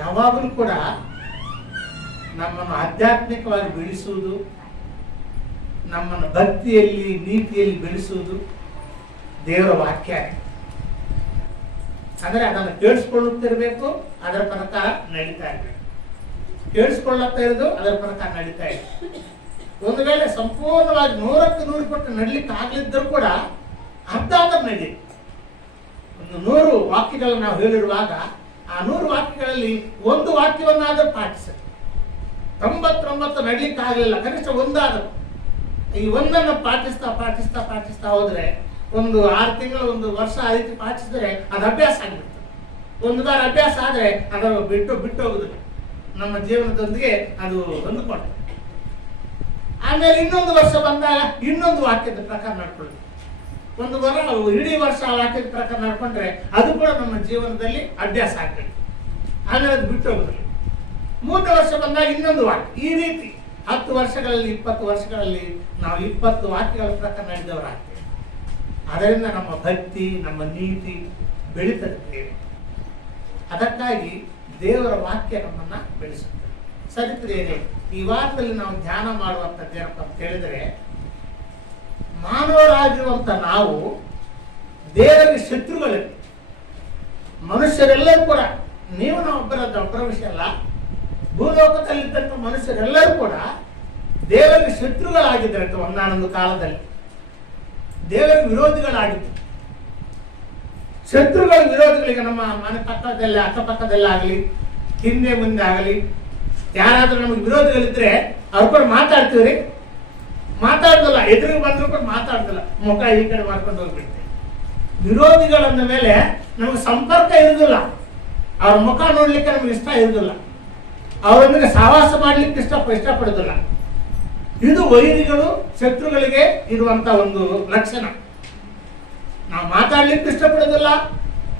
ಯಾವಾಗಲೂ ಕೂಡ ನಮ್ಮನ್ನು ಆಧ್ಯಾತ್ಮಿಕವಾಗಿ ಬೆಳೆಸುವುದು, ನಮ್ಮನ್ನು ಭಕ್ತಿಯಲ್ಲಿ ನೀತಿಯಲ್ಲಿ ಬೆಳೆಸುವುದು ದೇವರ ವಾಕ್ಯ. ಅಂದರೆ ಅದನ್ನು ಕೇಳಿಸ್ಕೊಳ್ಳುತ್ತಿರಬೇಕು, ಅದರ ಪ್ರಕಾರ ನಡೀತಾ ಇರಬೇಕು. ಕೇಳಿಸ್ಕೊಳ್ಳುತ್ತಾ ಇರೋದು ಅದರ ಪ್ರಕಾರ ನಡೀತಾ ಇದೆ. ಒಂದು ವೇಳೆ ಸಂಪೂರ್ಣವಾಗಿ 100% ನಡಲಿಕ್ಕೆ ಆಗ್ಲಿದ್ದರೂ ಕೂಡ ಅರ್ಧ ನಡಿ. ಒಂದು 100 ವಾಕ್ಯಗಳನ್ನು ನಾವು ಹೇಳಿರುವಾಗ ಆ 100 ವಾಕ್ಯಗಳಲ್ಲಿ ಒಂದು ವಾಕ್ಯವನ್ನಾದರೂ ಪಾಠಿಸ. 99 ನಡಲಿಕ್ಕೆ ಆಗಲಿಲ್ಲ, ಕನಿಷ್ಠ ಒಂದಾದರೂ ಈ ಒಂದನ್ನು ಪಾಠಿಸ್ತಾ ಪಾಠಿಸ್ತಾ ಪಾಠಿಸ್ತಾ ಹೋದ್ರೆ ಒಂದು 6 ತಿಂಗಳು, ಒಂದು ವರ್ಷ ಆ ರೀತಿ ಪಾಠಿಸಿದ್ರೆ ಅದು ಅಭ್ಯಾಸ ಆಗಿಬಿಡ್ತದೆ. ಒಂದು ಬಾರಿ ಅಭ್ಯಾಸ ಆದ್ರೆ ಅದನ್ನು ಬಿಟ್ಟು ಹೋಗುದಿಲ್ಲ, ನಮ್ಮ ಜೀವನದೊಂದಿಗೆ ಅದು ಹೊಂದಿಕೊಳ್ತದೆ. ಆಮೇಲೆ ಇನ್ನೊಂದು ವರ್ಷ ಬಂದಾಗ ಇನ್ನೊಂದು ವಾಕ್ಯದ ಪ್ರಕಾರ ನಡ್ಕೊಳ್ಳೋದು. ಒಂದು ಇಡೀ ವರ್ಷ ಆ ವಾಕ್ಯದ ಪ್ರಕಾರ ನಡ್ಕೊಂಡ್ರೆ ಅದು ಕೂಡ ನಮ್ಮ ಜೀವನದಲ್ಲಿ ಅಭ್ಯಾಸ ಆಗ್ತದೆ. ಆಮೇಲೆ ಅದು ಬಿಟ್ಟು ಹೋಗುದಿಲ್ಲ. 3ನೇ ವರ್ಷ ಬಂದಾಗ ಇನ್ನೊಂದು ವಾಕ್ಯ. ಈ ರೀತಿ 10 ವರ್ಷಗಳಲ್ಲಿ 20 ವರ್ಷಗಳಲ್ಲಿ ನಾವು 20 ವಾಕ್ಯಗಳ ಪ್ರಕಾರ ನಡೆದವರಾಗ್ತೇವೆ. ಅದರಿಂದ ನಮ್ಮ ಭಕ್ತಿ, ನಮ್ಮ ನೀತಿ ಬೆಳೀತದೆ. ಅದಕ್ಕಾಗಿ ದೇವರ ವಾಕ್ಯ ನಮ್ಮನ್ನ ಬೆಳೆಸುತ್ತದೆ. ಸರಿತ್ರೇನೆ ಈ ವಾರದಲ್ಲಿ ನಾವು ಧ್ಯಾನ ಮಾಡುವಂಥದ್ದು ಏನಪ್ಪ ಅಂತ ಹೇಳಿದ್ರೆ, ಮಾನವರಾಗಿರುವಂತ ನಾವು ದೇವರಿಗೆ ಶತ್ರುಗಳಿವೆ. ಮನುಷ್ಯರೆಲ್ಲರೂ ಕೂಡ, ನೀವು ನಾವು ಒಬ್ಬರ ವಿಷಯ ಅಲ್ಲ, ಭೂಲೋಕದಲ್ಲಿದ್ದಂಥ ಮನುಷ್ಯರೆಲ್ಲರೂ ಕೂಡ ದೇವರಿಗೆ ಶತ್ರುಗಳಾಗಿದ್ದಾರೆ. ಒಂದಾನೊಂದು ಕಾಲದಲ್ಲಿ ದೇವರಿಗೆ ವಿರೋಧಿಗಳಾಗಿದ್ದರು. ಶತ್ರುಗಳ ವಿರೋಧಿಗಳಿಗೆ ನಮ್ಮ ಮನೆ ಪಕ್ಕದಲ್ಲಿ ಅಕ್ಕಪಕ್ಕದಲ್ಲಿ ಆಗಲಿ, ಹಿಂದೆ ಮುಂದೆ ಆಗಲಿ ಯಾರಾದ್ರೂ ನಮಗೆ ವಿರೋಧಿಗಳಿದ್ರೆ ಅವ್ರು ಕೂಡ ಮಾತಾಡ್ತೀವ್ರಿ, ಮಾತಾಡ್ದಲ್ಲ, ಎದುರಿಗೆ ಬಂದ್ರು ಕೂಡ ಮಾತಾಡ್ದಲ್ಲ, ಮುಖ ಈ ಕಡೆ ಮಾಡ್ಕೊಂಡು ಹೋಗ್ಬಿಡ್ತೇವೆ. ವಿರೋಧಿಗಳಂದ ಮೇಲೆ ನಮಗೆ ಸಂಪರ್ಕ ಇರುವುದಿಲ್ಲ, ಅವ್ರ ಮುಖ ನೋಡ್ಲಿಕ್ಕೆ ನಮ್ಗೆ ಇಷ್ಟ ಇರುವುದಿಲ್ಲ, ಅವರೊಂದಿಗೆ ಸಹವಾಸ ಮಾಡ್ಲಿಕ್ಕೆ ಇಷ್ಟಪಡುದಿಲ್ಲ. ಇದು ವೈರಿಗಳು, ಶತ್ರುಗಳಿಗೆ ಇರುವಂತ ಒಂದು ಲಕ್ಷಣ. ನಾವು ಮಾತಾಡ್ಲಿಕ್ಕೆ ಇಷ್ಟಪಡೋದಿಲ್ಲ,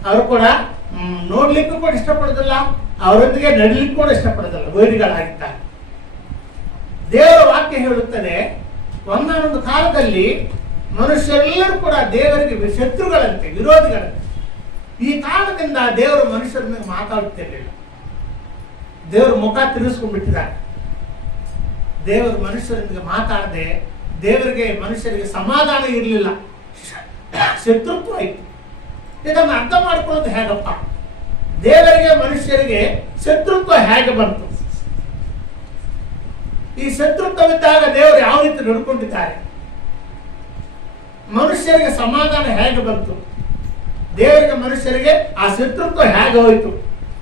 ಅವರು ಕೂಡ ನೋಡ್ಲಿಕ್ಕೂ ಕೂಡ ಇಷ್ಟಪಡೋದಿಲ್ಲ, ಅವರೊಂದಿಗೆ ನಡಲಿಕ್ಕೂ ಕೂಡ ಇಷ್ಟಪಡೋದಿಲ್ಲ, ವೈರಿಗಳಾಗಿದ್ದಾರೆ. ದೇವರ ವಾಕ್ಯ ಹೇಳುತ್ತದೆ, ಒಂದಾನೊಂದು ಕಾಲದಲ್ಲಿ ಮನುಷ್ಯರೆಲ್ಲರೂ ಕೂಡ ದೇವರಿಗೆ ಶತ್ರುಗಳಂತೆ, ವಿರೋಧಿಗಳಂತೆ. ಈ ಕಾರಣದಿಂದ ದೇವರು ಮನುಷ್ಯರ ಮೇಲೆ ಮಾತಾಡುತ್ತಿರಲಿಲ್ಲ. ದೇವರು ಮುಖ ತಿರುಗಿಸ್ಕೊಂಡ್ಬಿಟ್ಟಿದ್ದಾರೆ. ದೇವರು ಮನುಷ್ಯರೊಂದಿಗೆ ಮಾತಾಡದೆ ದೇವರಿಗೆ ಮನುಷ್ಯರಿಗೆ ಸಮಾಧಾನ ಇರಲಿಲ್ಲ, ಶತ್ರುತ್ವ ಇತ್ತು. ಇದನ್ನು ಅರ್ಥ ಮಾಡ್ಕೊಳ್ಳೋದು ಹೇಗಪ್ಪ? ದೇವರಿಗೆ ಮನುಷ್ಯರಿಗೆ ಶತ್ರುತ್ವ ಹೇಗೆ ಬಂತು? ಈ ಶತ್ರುತ್ವವಿದ್ದಾಗ ದೇವರು ಯಾವ ರೀತಿ ನಡ್ಕೊಂಡಿದ್ದಾರೆ? ಮನುಷ್ಯರಿಗೆ ಸಮಾಧಾನ ಹೇಗೆ ಬಂತು? ದೇವರಿಗೆ ಮನುಷ್ಯರಿಗೆ ಆ ಶತ್ರುತ್ವ ಹೇಗೆ ಹೋಯಿತು?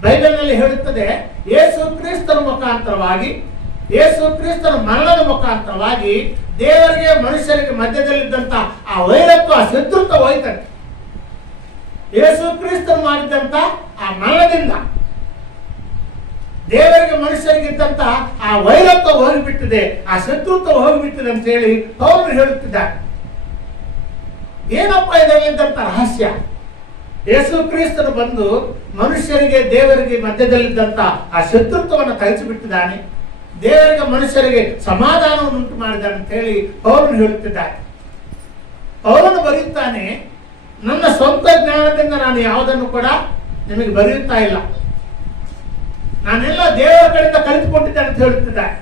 ಬೈಬಲ್ನಲ್ಲಿ ಹೇಳುತ್ತದೆ, ಯೇಸು ಕ್ರಿಸ್ತನ ಮುಖಾಂತರವಾಗಿ, ಯೇಸು ಕ್ರಿಸ್ತನ ಮರಣದ ಮುಖಾಂತರವಾಗಿ ದೇವರಿಗೆ ಮನುಷ್ಯರಿಗೆ ಮಧ್ಯದಲ್ಲಿದ್ದಂತ ಆ ವೈರತ್ವ, ಆ ಶತ್ರುತ್ವ ಹೋಯ್ತಂತೆ. ಯೇಸು ಕ್ರಿಸ್ತನು ಮಾಡಿದಂತ ಆ ಮರಣದಿಂದ ದೇವರಿಗೆ ಮನುಷ್ಯರಿಗಿದ್ದಂತ ಆ ವೈರತ್ವ ಹೋಗಿಬಿಟ್ಟಿದೆ, ಆ ಶತ್ರುತ್ವ ಹೋಗಿಬಿಟ್ಟಿದೆ ಅಂತ ಹೇಳಿ ಪೌಲರು ಹೇಳುತ್ತಿದ್ದಾರೆ. ಏನಪ್ಪ ಇದರಲ್ಲಿದ್ದಂತ ರಹಸ್ಯ? ಯೇಸು ಕ್ರಿಸ್ತನು ಬಂದು ಮನುಷ್ಯರಿಗೆ ದೇವರಿಗೆ ಮಧ್ಯದಲ್ಲಿದ್ದಂತ ಆ ಶತ್ರುತ್ವವನ್ನು ತೆಗೆಸಿಬಿಟ್ಟಿದ್ದಾನೆ, ದೇವರಿಗೆ ಮನುಷ್ಯರಿಗೆ ಸಮಾಧಾನವನ್ನು ಉಂಟು ಮಾಡಿದ್ದಾನೆ ಅಂತ ಹೇಳಿ ಪೌಲನು ಹೇಳುತ್ತಿದ್ದಾರೆ. ಪೌಲನು ಬರೆಯುತ್ತಾನೆ, ನನ್ನ ಸ್ವಂತ ಜ್ಞಾನದಿಂದ ನಾನು ಯಾವುದನ್ನು ಕೂಡ ನಿಮಗೆ ಬರೆಯುತ್ತಾ ಇಲ್ಲ, ನಾನೆಲ್ಲ ದೇವರ ಕಡೆಯಿಂದ ಕಲಿತುಕೊಂಡಿದ್ದೇನೆ ಅಂತ ಹೇಳುತ್ತಿದ್ದಾರೆ.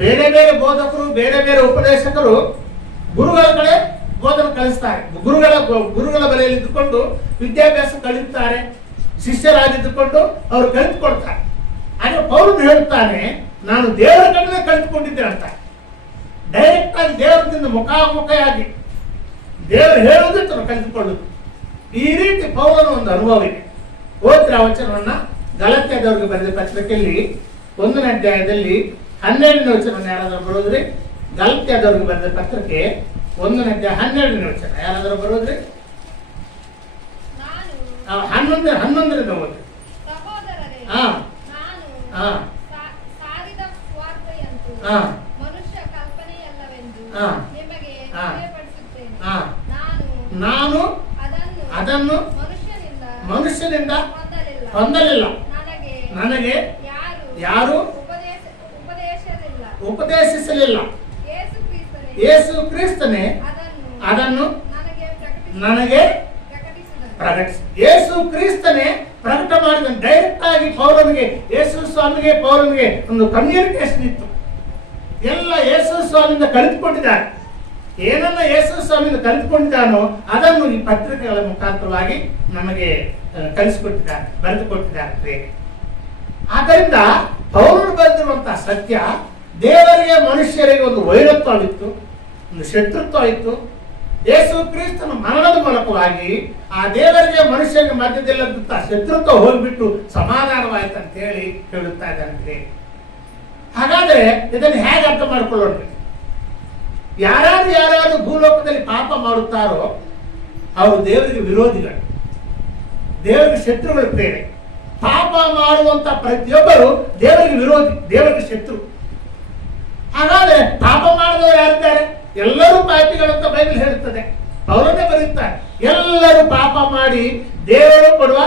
ಬೇರೆ ಬೇರೆ ಬೋಧಕರು, ಬೇರೆ ಬೇರೆ ಉಪದೇಶಕರು ಗುರುಗಳ ಕಡೆ ಬೋಧನೆ ಕಲಿಸ್ತಾರೆ, ಗುರುಗಳ ಬಲೆಯಲ್ಲಿ ಇದ್ದುಕೊಂಡು ವಿದ್ಯಾಭ್ಯಾಸ ಕಲಿಯುತ್ತಾರೆ, ಶಿಷ್ಯರಾಗಿದ್ದುಕೊಂಡು ಅವರು ಕಲಿತುಕೊಡ್ತಾರೆ. ಆದ್ರೆ ಪೌಲನು ಹೇಳುತ್ತಾನೆ, ನಾನು ದೇವರ ಕಡೆಯಿಂದ ಕಲಿತುಕೊಂಡಿದ್ದೇನೆ ಅಂತ. ಡೈರೆಕ್ಟ್ ಆಗಿ ದೇವರದಿಂದ ಮುಖಾಮುಖಿಯಾಗಿ ದೇವರು ಹೇಳುವುದನ್ನು ಕಲಿತುಕೊಳ್ಳುವುದು. ಈ ರೀತಿ ಪೌಲನ ಒಂದು ಅನುಭವ ಇದೆ. ಓದಿರ ಆ ವಚನವನ್ನ ಗಲಾತ್ಯದವರಿಗೆ ಬರೆದ ಪತ್ರಿಕೆಯಲ್ಲಿ 1ನೇ ಅಧ್ಯಾಯದಲ್ಲಿ 12ನೇ ವಚನವನ್ನು ಯಾರಾದ್ರೂ ಬರೋದ್ರಿ? ಗಲಾತ್ಯದವರಿಗೆ ಬರೆದ ಪತ್ರಿಕೆ 1ನೇ ಅಧ್ಯಾಯ 12ನೇ ವಚನ ಯಾರಾದ್ರೂ ಬರೋದ್ರಿ? 11ರಿಂದ ಓದ್ರಿ. ನಾನು ಅದನ್ನು ಮನುಷ್ಯನಿಂದ ಹೊಂದಲಿಲ್ಲ, ನನಗೆ ಯಾರು ಉಪದೇಶಿಸಲಿಲ್ಲ, ಯೇಸು ಕ್ರಿಸ್ತನೇ ಅದನ್ನು ನನಗೆ ಪ್ರಕಟಿಸಿ. ಯೇಸು ಕ್ರಿಸ್ತನೇ ಪ್ರಕಟ ಮಾಡಿದ. ಡೈರೆಕ್ಟ್ ಆಗಿ ಪೌಲನಿಗೆ, ಯೇಸು ಸ್ವಾಮಿಗೆ ಪೌಲನಿಗೆ ಒಂದು ಕಮ್ಯುನಿಕೇಶನ್ ಇತ್ತು. ಎಲ್ಲ ಯೇಸು ಸ್ವಾಮಿಯಿಂದ ಕಲಿತುಕೊಂಡಿದ್ದಾರೆ. ಏನನ್ನ ಯೇಸು ಸ್ವಾಮಿಯಿಂದ ಕಲಿತುಕೊಂಡಿದ್ದಾನೋ ಅದನ್ನು ಈ ಪತ್ರಿಕೆಗಳ ಮುಖಾಂತರವಾಗಿ ನಮಗೆ ಕಲಿಸಿಕೊಟ್ಟಿದ್ದಾರೆ, ಬರೆದುಕೊಟ್ಟಿದ್ದಾರೆ. ಆದ್ದರಿಂದ ಪೌಲನು ಬರೆದಿರುವಂತಹ ಸತ್ಯ ದೇವರಿಗೆ ಮನುಷ್ಯರಿಗೆ ಒಂದು ವೈರತ್ವವಿತ್ತು, ಒಂದು ಶತ್ರುತ್ವ ಇತ್ತು. ಯೇಸು ಕ್ರಿಸ್ತನ ಮರಣದ ಮೂಲಕವಾಗಿ ಆ ದೇವರಿಗೆ ಮನುಷ್ಯರಿಗೆ ಮಧ್ಯದಲ್ಲಂತ ಶತ್ರುತ್ವ ಹೋಗ್ಬಿಟ್ಟು ಸಮಾಧಾನವಾಯ್ತು ಅಂತ ಹೇಳುತ್ತಾ ಇದ್ದಾರೆ. ಹಾಗಾದ್ರೆ ಇದನ್ನು ಹೇಗೆ ಅರ್ಥ ಮಾಡ್ಕೊಳ್ಳೋಣ? ಯಾರು ಭೂಲೋಕದಲ್ಲಿ ಪಾಪ ಮಾಡುತ್ತಾರೋ ಅವರು ದೇವರಿಗೆ ವಿರೋಧಿಗಳು, ದೇವರಿಗೆ ಶತ್ರುಗಳು. ಬೇರೆ ಪಾಪ ಮಾಡುವಂತ ಪ್ರತಿಯೊಬ್ಬರು ದೇವರಿಗೆ ವಿರೋಧಿ, ದೇವರಿಗೆ ಶತ್ರು. ಹಾಗಾದ್ರೆ ಪಾಪ ಮಾಡಿದವರು ಯಾರಿದ್ದಾರೆ? ಎಲ್ಲರೂ ಪಾಪಿಗಳಂತ ಬೈಬಲ್ ಹೇಳುತ್ತದೆ. ಅವರನ್ನೇ ಬರೆಯುತ್ತಾರೆ, ಎಲ್ಲರೂ ಪಾಪ ಮಾಡಿ ದೇವರು ಕೊಡುವ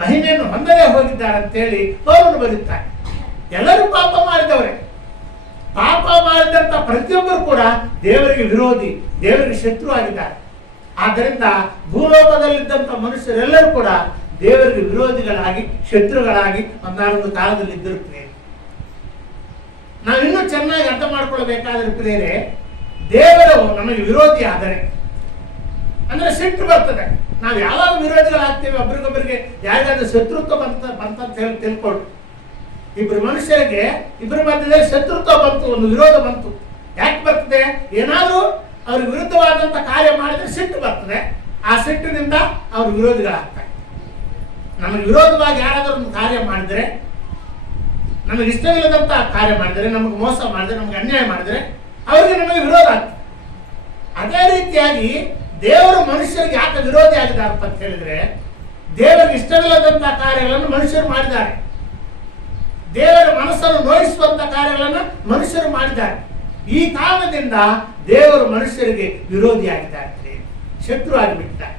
ಮಹಿಮೆಯನ್ನು ಹೊಂದದೇ ಹೋಗಿದ್ದಾರೆ ಅಂತ ಹೇಳಿ ಅವರನ್ನು ಬರೆಯುತ್ತಾರೆ. ಎಲ್ಲರೂ ಪಾಪ ಮಾಡಿದವರೇ. ಪಾಪ ಮಾಡಿದಂತ ಪ್ರತಿಯೊಬ್ಬರು ಕೂಡ ದೇವರಿಗೆ ವಿರೋಧಿ, ದೇವರಿಗೆ ಶತ್ರು ಆಗಿದ್ದಾರೆ. ಆದ್ದರಿಂದ ಭೂಲೋಕದಲ್ಲಿದ್ದಂತ ಮನುಷ್ಯರೆಲ್ಲರೂ ಕೂಡ ದೇವರಿಗೆ ವಿರೋಧಿಗಳಾಗಿ, ಶತ್ರುಗಳಾಗಿ ಒಂದಾನೊಂದು ಕಾಲದಲ್ಲಿ ಇದ್ದಿರುತ್ತೇವೆ. ನಾವಿನ್ನೂ ಚೆನ್ನಾಗಿ ಅರ್ಥ ಮಾಡ್ಕೊಳ್ಬೇಕಾದ್ರೆ ಪ್ರಿಯರೇ, ದೇವರು ನಮಗೆ ವಿರೋಧಿ ಆದರೆ ಅಂದ್ರೆ ಸಿಟ್ಟು ಬರ್ತದೆ. ನಾವು ಯಾವಾಗ ವಿರೋಧಿಗಳಾಗ್ತೇವೆ, ಒಬ್ರಿಗೊಬ್ಬರಿಗೆ ಯಾರಿಗಾದ್ರೂ ಶತ್ರುತ್ವ ಬಂತ ಹೇಳಿ ತಿಳ್ಕೊಂಡು, ಇಬ್ಬರು ಮನುಷ್ಯರಿಗೆ ಇಬ್ಬರ ಮಧ್ಯದಲ್ಲಿ ಶತ್ರುತ್ವ ಬಂತು, ಒಂದು ವಿರೋಧ ಬಂತು. ಯಾಕೆ ಬರ್ತದೆ? ಏನಾದ್ರೂ ಅವ್ರ ವಿರುದ್ಧವಾದಂತ ಕಾರ್ಯ ಮಾಡಿದ್ರೆ ಸಿಟ್ಟು ಬರ್ತದೆ. ಆ ಸಿಟ್ಟಿನಿಂದ ಅವ್ರ ವಿರೋಧಿಗಳಾಗ್ತಾರೆ. ನಮಗೆ ವಿರೋಧವಾಗಿ ಯಾರಾದ್ರೂ ಒಂದು ಕಾರ್ಯ ಮಾಡಿದ್ರೆ, ನಮಗೆ ಇಷ್ಟವಿಲ್ಲದಂತ ಕಾರ್ಯ ಮಾಡಿದ್ರೆ, ನಮಗೆ ಮೋಸ ಮಾಡಿದ್ರೆ, ನಮಗೆ ಅನ್ಯಾಯ ಮಾಡಿದ್ರೆ ಅವರಿಗೆ ನಮಗೆ ವಿರೋಧ ಆಗ್ತದೆ. ಅದೇ ರೀತಿಯಾಗಿ ದೇವರು ಮನುಷ್ಯರಿಗೆ ಯಾಕೆ ವಿರೋಧಿ ಆಗಿದ್ದಾರಪ್ಪ ಅಂತ ಹೇಳಿದ್ರೆ, ದೇವರಿಗೆ ಇಷ್ಟವಿಲ್ಲದಂತ ಕಾರ್ಯಗಳನ್ನು ಮನುಷ್ಯರು ಮಾಡಿದ್ದಾರೆ. ದೇವರ ಮನಸ್ಸನ್ನು ನೋಯಿಸುವಂತ ಕಾರ್ಯಗಳನ್ನು ಮನುಷ್ಯರು ಮಾಡಿದ್ದಾರೆ. ಈ ಕಾರಣದಿಂದ ದೇವರು ಮನುಷ್ಯರಿಗೆ ವಿರೋಧಿಯಾಗಿದ್ದಾರೆ, ಶತ್ರು ಆಗಿಬಿಟ್ಟಿದ್ದಾರೆ.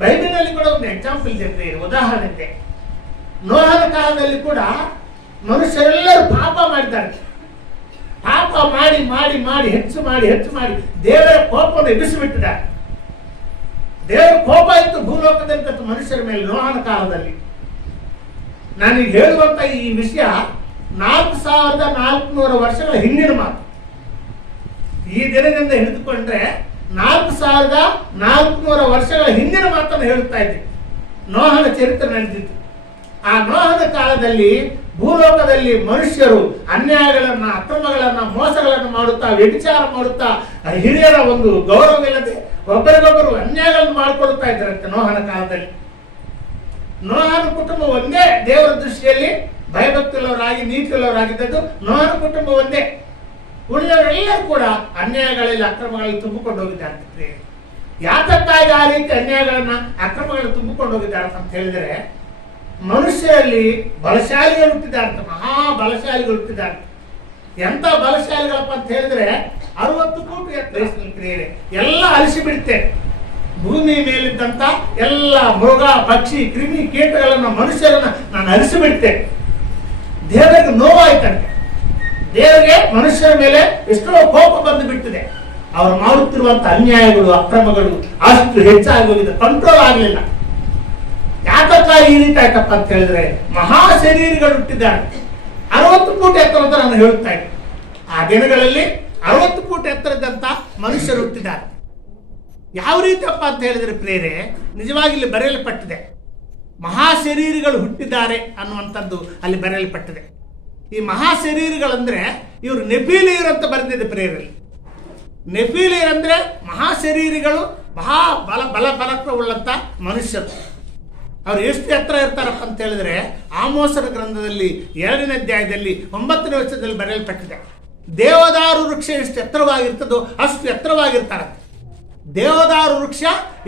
ಬೈಬಲಿನಲ್ಲಿ ಕೂಡ ಒಂದು ಎಕ್ಸಾಂಪಲ್ ಇದೆ, ಉದಾಹರಣೆ ಇದೆ. ನೋಹನ ಕಾಲದಲ್ಲಿ ಕೂಡ ಮನುಷ್ಯರೆಲ್ಲರೂ ಪಾಪ ಮಾಡಿದ್ದಾರೆ. ಪಾಪ ಮಾಡಿ ಮಾಡಿ ಮಾಡಿ ಹೆಚ್ಚು ಮಾಡಿ ದೇವರ ಕೋಪವನ್ನು ಎಬ್ಬಿಸಿಬಿಟ್ಟಿದ್ದಾರೆ. ದೇವರ ಕೋಪ ಇತ್ತು ಭೂಲೋಕದಲ್ಲಿ ಮನುಷ್ಯರ ಮೇಲೆ ನೋಹನ ಕಾಲದಲ್ಲಿ. ನಾನೀಗ ಹೇಳುವಂತ ಈ ವಿಷಯ 4400 ವರ್ಷಗಳ ಹಿಂದಿನ ಮಾತು. ಈ ದಿನದಿಂದ ಹಿಡಿದುಕೊಂಡ್ರೆ 4400 ವರ್ಷಗಳ ಹಿಂದಿನ ಮಾತನ್ನು ಹೇಳುತ್ತಾ ಇದ್ದೀನಿ. ನೋಹನ ಚರಿತ್ರೆ ನಡೆದಿತ್ತು. ಆ ನೋಹನ ಕಾಲದಲ್ಲಿ ಭೂಲೋಕದಲ್ಲಿ ಮನುಷ್ಯರು ಅನ್ಯಾಯಗಳನ್ನ, ಅಕ್ರಮಗಳನ್ನ, ಮೋಸಗಳನ್ನು ಮಾಡುತ್ತಾ, ವ್ಯಭಿಚಾರ ಮಾಡುತ್ತಾ, ಹಿರಿಯರ ಒಂದು ಗೌರವವಿಲ್ಲದೆ ಒಬ್ಬರಿಗೊಬ್ಬರು ಅನ್ಯಾಯಗಳನ್ನು ಮಾಡಿಕೊಡುತ್ತಾ ಇದ್ದಾರಂತೆ ನೋಹನ ಕಾಲದಲ್ಲಿ. ನೋಹನ ಕುಟುಂಬ ಒಂದೇ ದೇವರ ದೃಷ್ಟಿಯಲ್ಲಿ ಭಯಭಕ್ತಿಯುಳ್ಳವರಾಗಿ, ನೀತಿಯುಳ್ಳವರಾಗಿದ್ದದ್ದು ನೋಹನ ಕುಟುಂಬ ಒಂದೇ. ಉಳಿದವರೆಲ್ಲರೂ ಕೂಡ ಅನ್ಯಾಯಗಳಲ್ಲಿ, ಅಕ್ರಮಗಳಲ್ಲಿ ತುಂಬಿಕೊಂಡು ಹೋಗಿದ್ದಾರೆ. ಯಾತಕ್ಕಾಗಿ ಆ ರೀತಿ ಅನ್ಯಾಯಗಳನ್ನ, ಅಕ್ರಮಗಳನ್ನು ತುಂಬಿಕೊಂಡು ಹೋಗಿದ್ದಾರೆ ಅಂತ ಹೇಳಿದ್ರೆ, ಮನುಷ್ಯರಲ್ಲಿ ಬಲಶಾಲಿಗಳು ಹುಟ್ಟಿದ್ದಾರೆ, ಮಹಾ ಬಲಶಾಲಿಗಳು ಹುಟ್ಟಿದ್ದಾರೆ. ಎಂತ ಬಲಶಾಲಿಗಳಪ್ಪ ಅಂತ ಹೇಳಿದ್ರೆ 60 ಫೂಟ್ ಎತ್ತರ ಎಲ್ಲ ಅಲಿಸಿ ಬಿಡುತ್ತೆ. ಭೂಮಿ ಮೇಲಿದ್ದಂತ ಎಲ್ಲ ಮೃಗ, ಪಕ್ಷಿ, ಕ್ರಿಮಿ, ಕೀಟಗಳನ್ನ, ಮನುಷ್ಯರನ್ನ ನಾನು ಅಲಿಸಿ ಬಿಡ್ತೇನೆ. ದೇವರಿಗೆ ನೋವಾಯ್ತಂತೆ. ದೇವರಿಗೆ ಮನುಷ್ಯರ ಮೇಲೆ ಎಷ್ಟೋ ಕೋಪ ಬಂದು ಬಿಟ್ಟಿದೆ. ಅವರು ಮಾಡುತ್ತಿರುವಂತ ಅನ್ಯಾಯಗಳು, ಅಕ್ರಮಗಳು ಅಷ್ಟು ಹೆಚ್ಚಾಗಿ ಹೋಗಿದೆ, ಕಂಟ್ರೋಲ್ ಆಗಲಿಲ್ಲ. ಯಾತಕ್ಕಾಗಿ ಈ ರೀತಿ ಆಯ್ತಪ್ಪ ಅಂತ ಹೇಳಿದ್ರೆ, ಮಹಾ ಶರೀರಗಳು ಹುಟ್ಟಿದ್ದಾರೆ. 60 ಫೂಟ್ ಎತ್ತರ ಅಂತ ನಾನು ಹೇಳುತ್ತಾ ಇದ್ದೆ. ಆ ದಿನಗಳಲ್ಲಿ 60 ಫೂಟ್ ಎತ್ತರದಂತ ಮನುಷ್ಯರು ಹುಟ್ಟಿದ್ದಾರೆ. ಯಾವ ರೀತಿಯಪ್ಪ ಅಂತ ಹೇಳಿದ್ರೆ ಪ್ರೇರೆ, ನಿಜವಾಗಿ ಇಲ್ಲಿ ಬರೆಯಲ್ಪಟ್ಟಿದೆ, ಮಹಾ ಶರೀರಗಳು ಹುಟ್ಟಿದ್ದಾರೆ ಅನ್ನುವಂಥದ್ದು ಅಲ್ಲಿ ಬರೆಯಲ್ಪಟ್ಟಿದೆ. ಈ ಮಹಾ ಶರೀರಗಳಂದ್ರೆ ಇವರು ನೆಫಿಲಿಯರ್ ಅಂತ ಬರೆದಿದೆ ಪ್ರೇರಲ್ಲಿ. ನೆಫಿಲಿಯರ್ ಅಂದ್ರೆ ಮಹಾ ಶರೀರಿಗಳು, ಮಹಾ ಬಲಪರಾಕ್ರಮವುಳ್ಳಂತ ಮನುಷ್ಯರು. ಅವ್ರು ಎಷ್ಟು ಎತ್ತರ ಇರ್ತಾರಪ್ಪ ಅಂತ ಹೇಳಿದ್ರೆ, ಆಮೋಸನ ಗ್ರಂಥದಲ್ಲಿ 2ನೇ ಅಧ್ಯಾಯದಲ್ಲಿ 9ನೇ ವಚನದಲ್ಲಿ ಬರೆಯಲ್ಪಟ್ಟಿದೆ. ದೇವದಾರು ವೃಕ್ಷ ಎಷ್ಟು ಎತ್ತರವಾಗಿರ್ತದೋ ಅಷ್ಟು ಎತ್ತರವಾಗಿರ್ತಾರಂತೆ. ದೇವದಾರು ವೃಕ್ಷ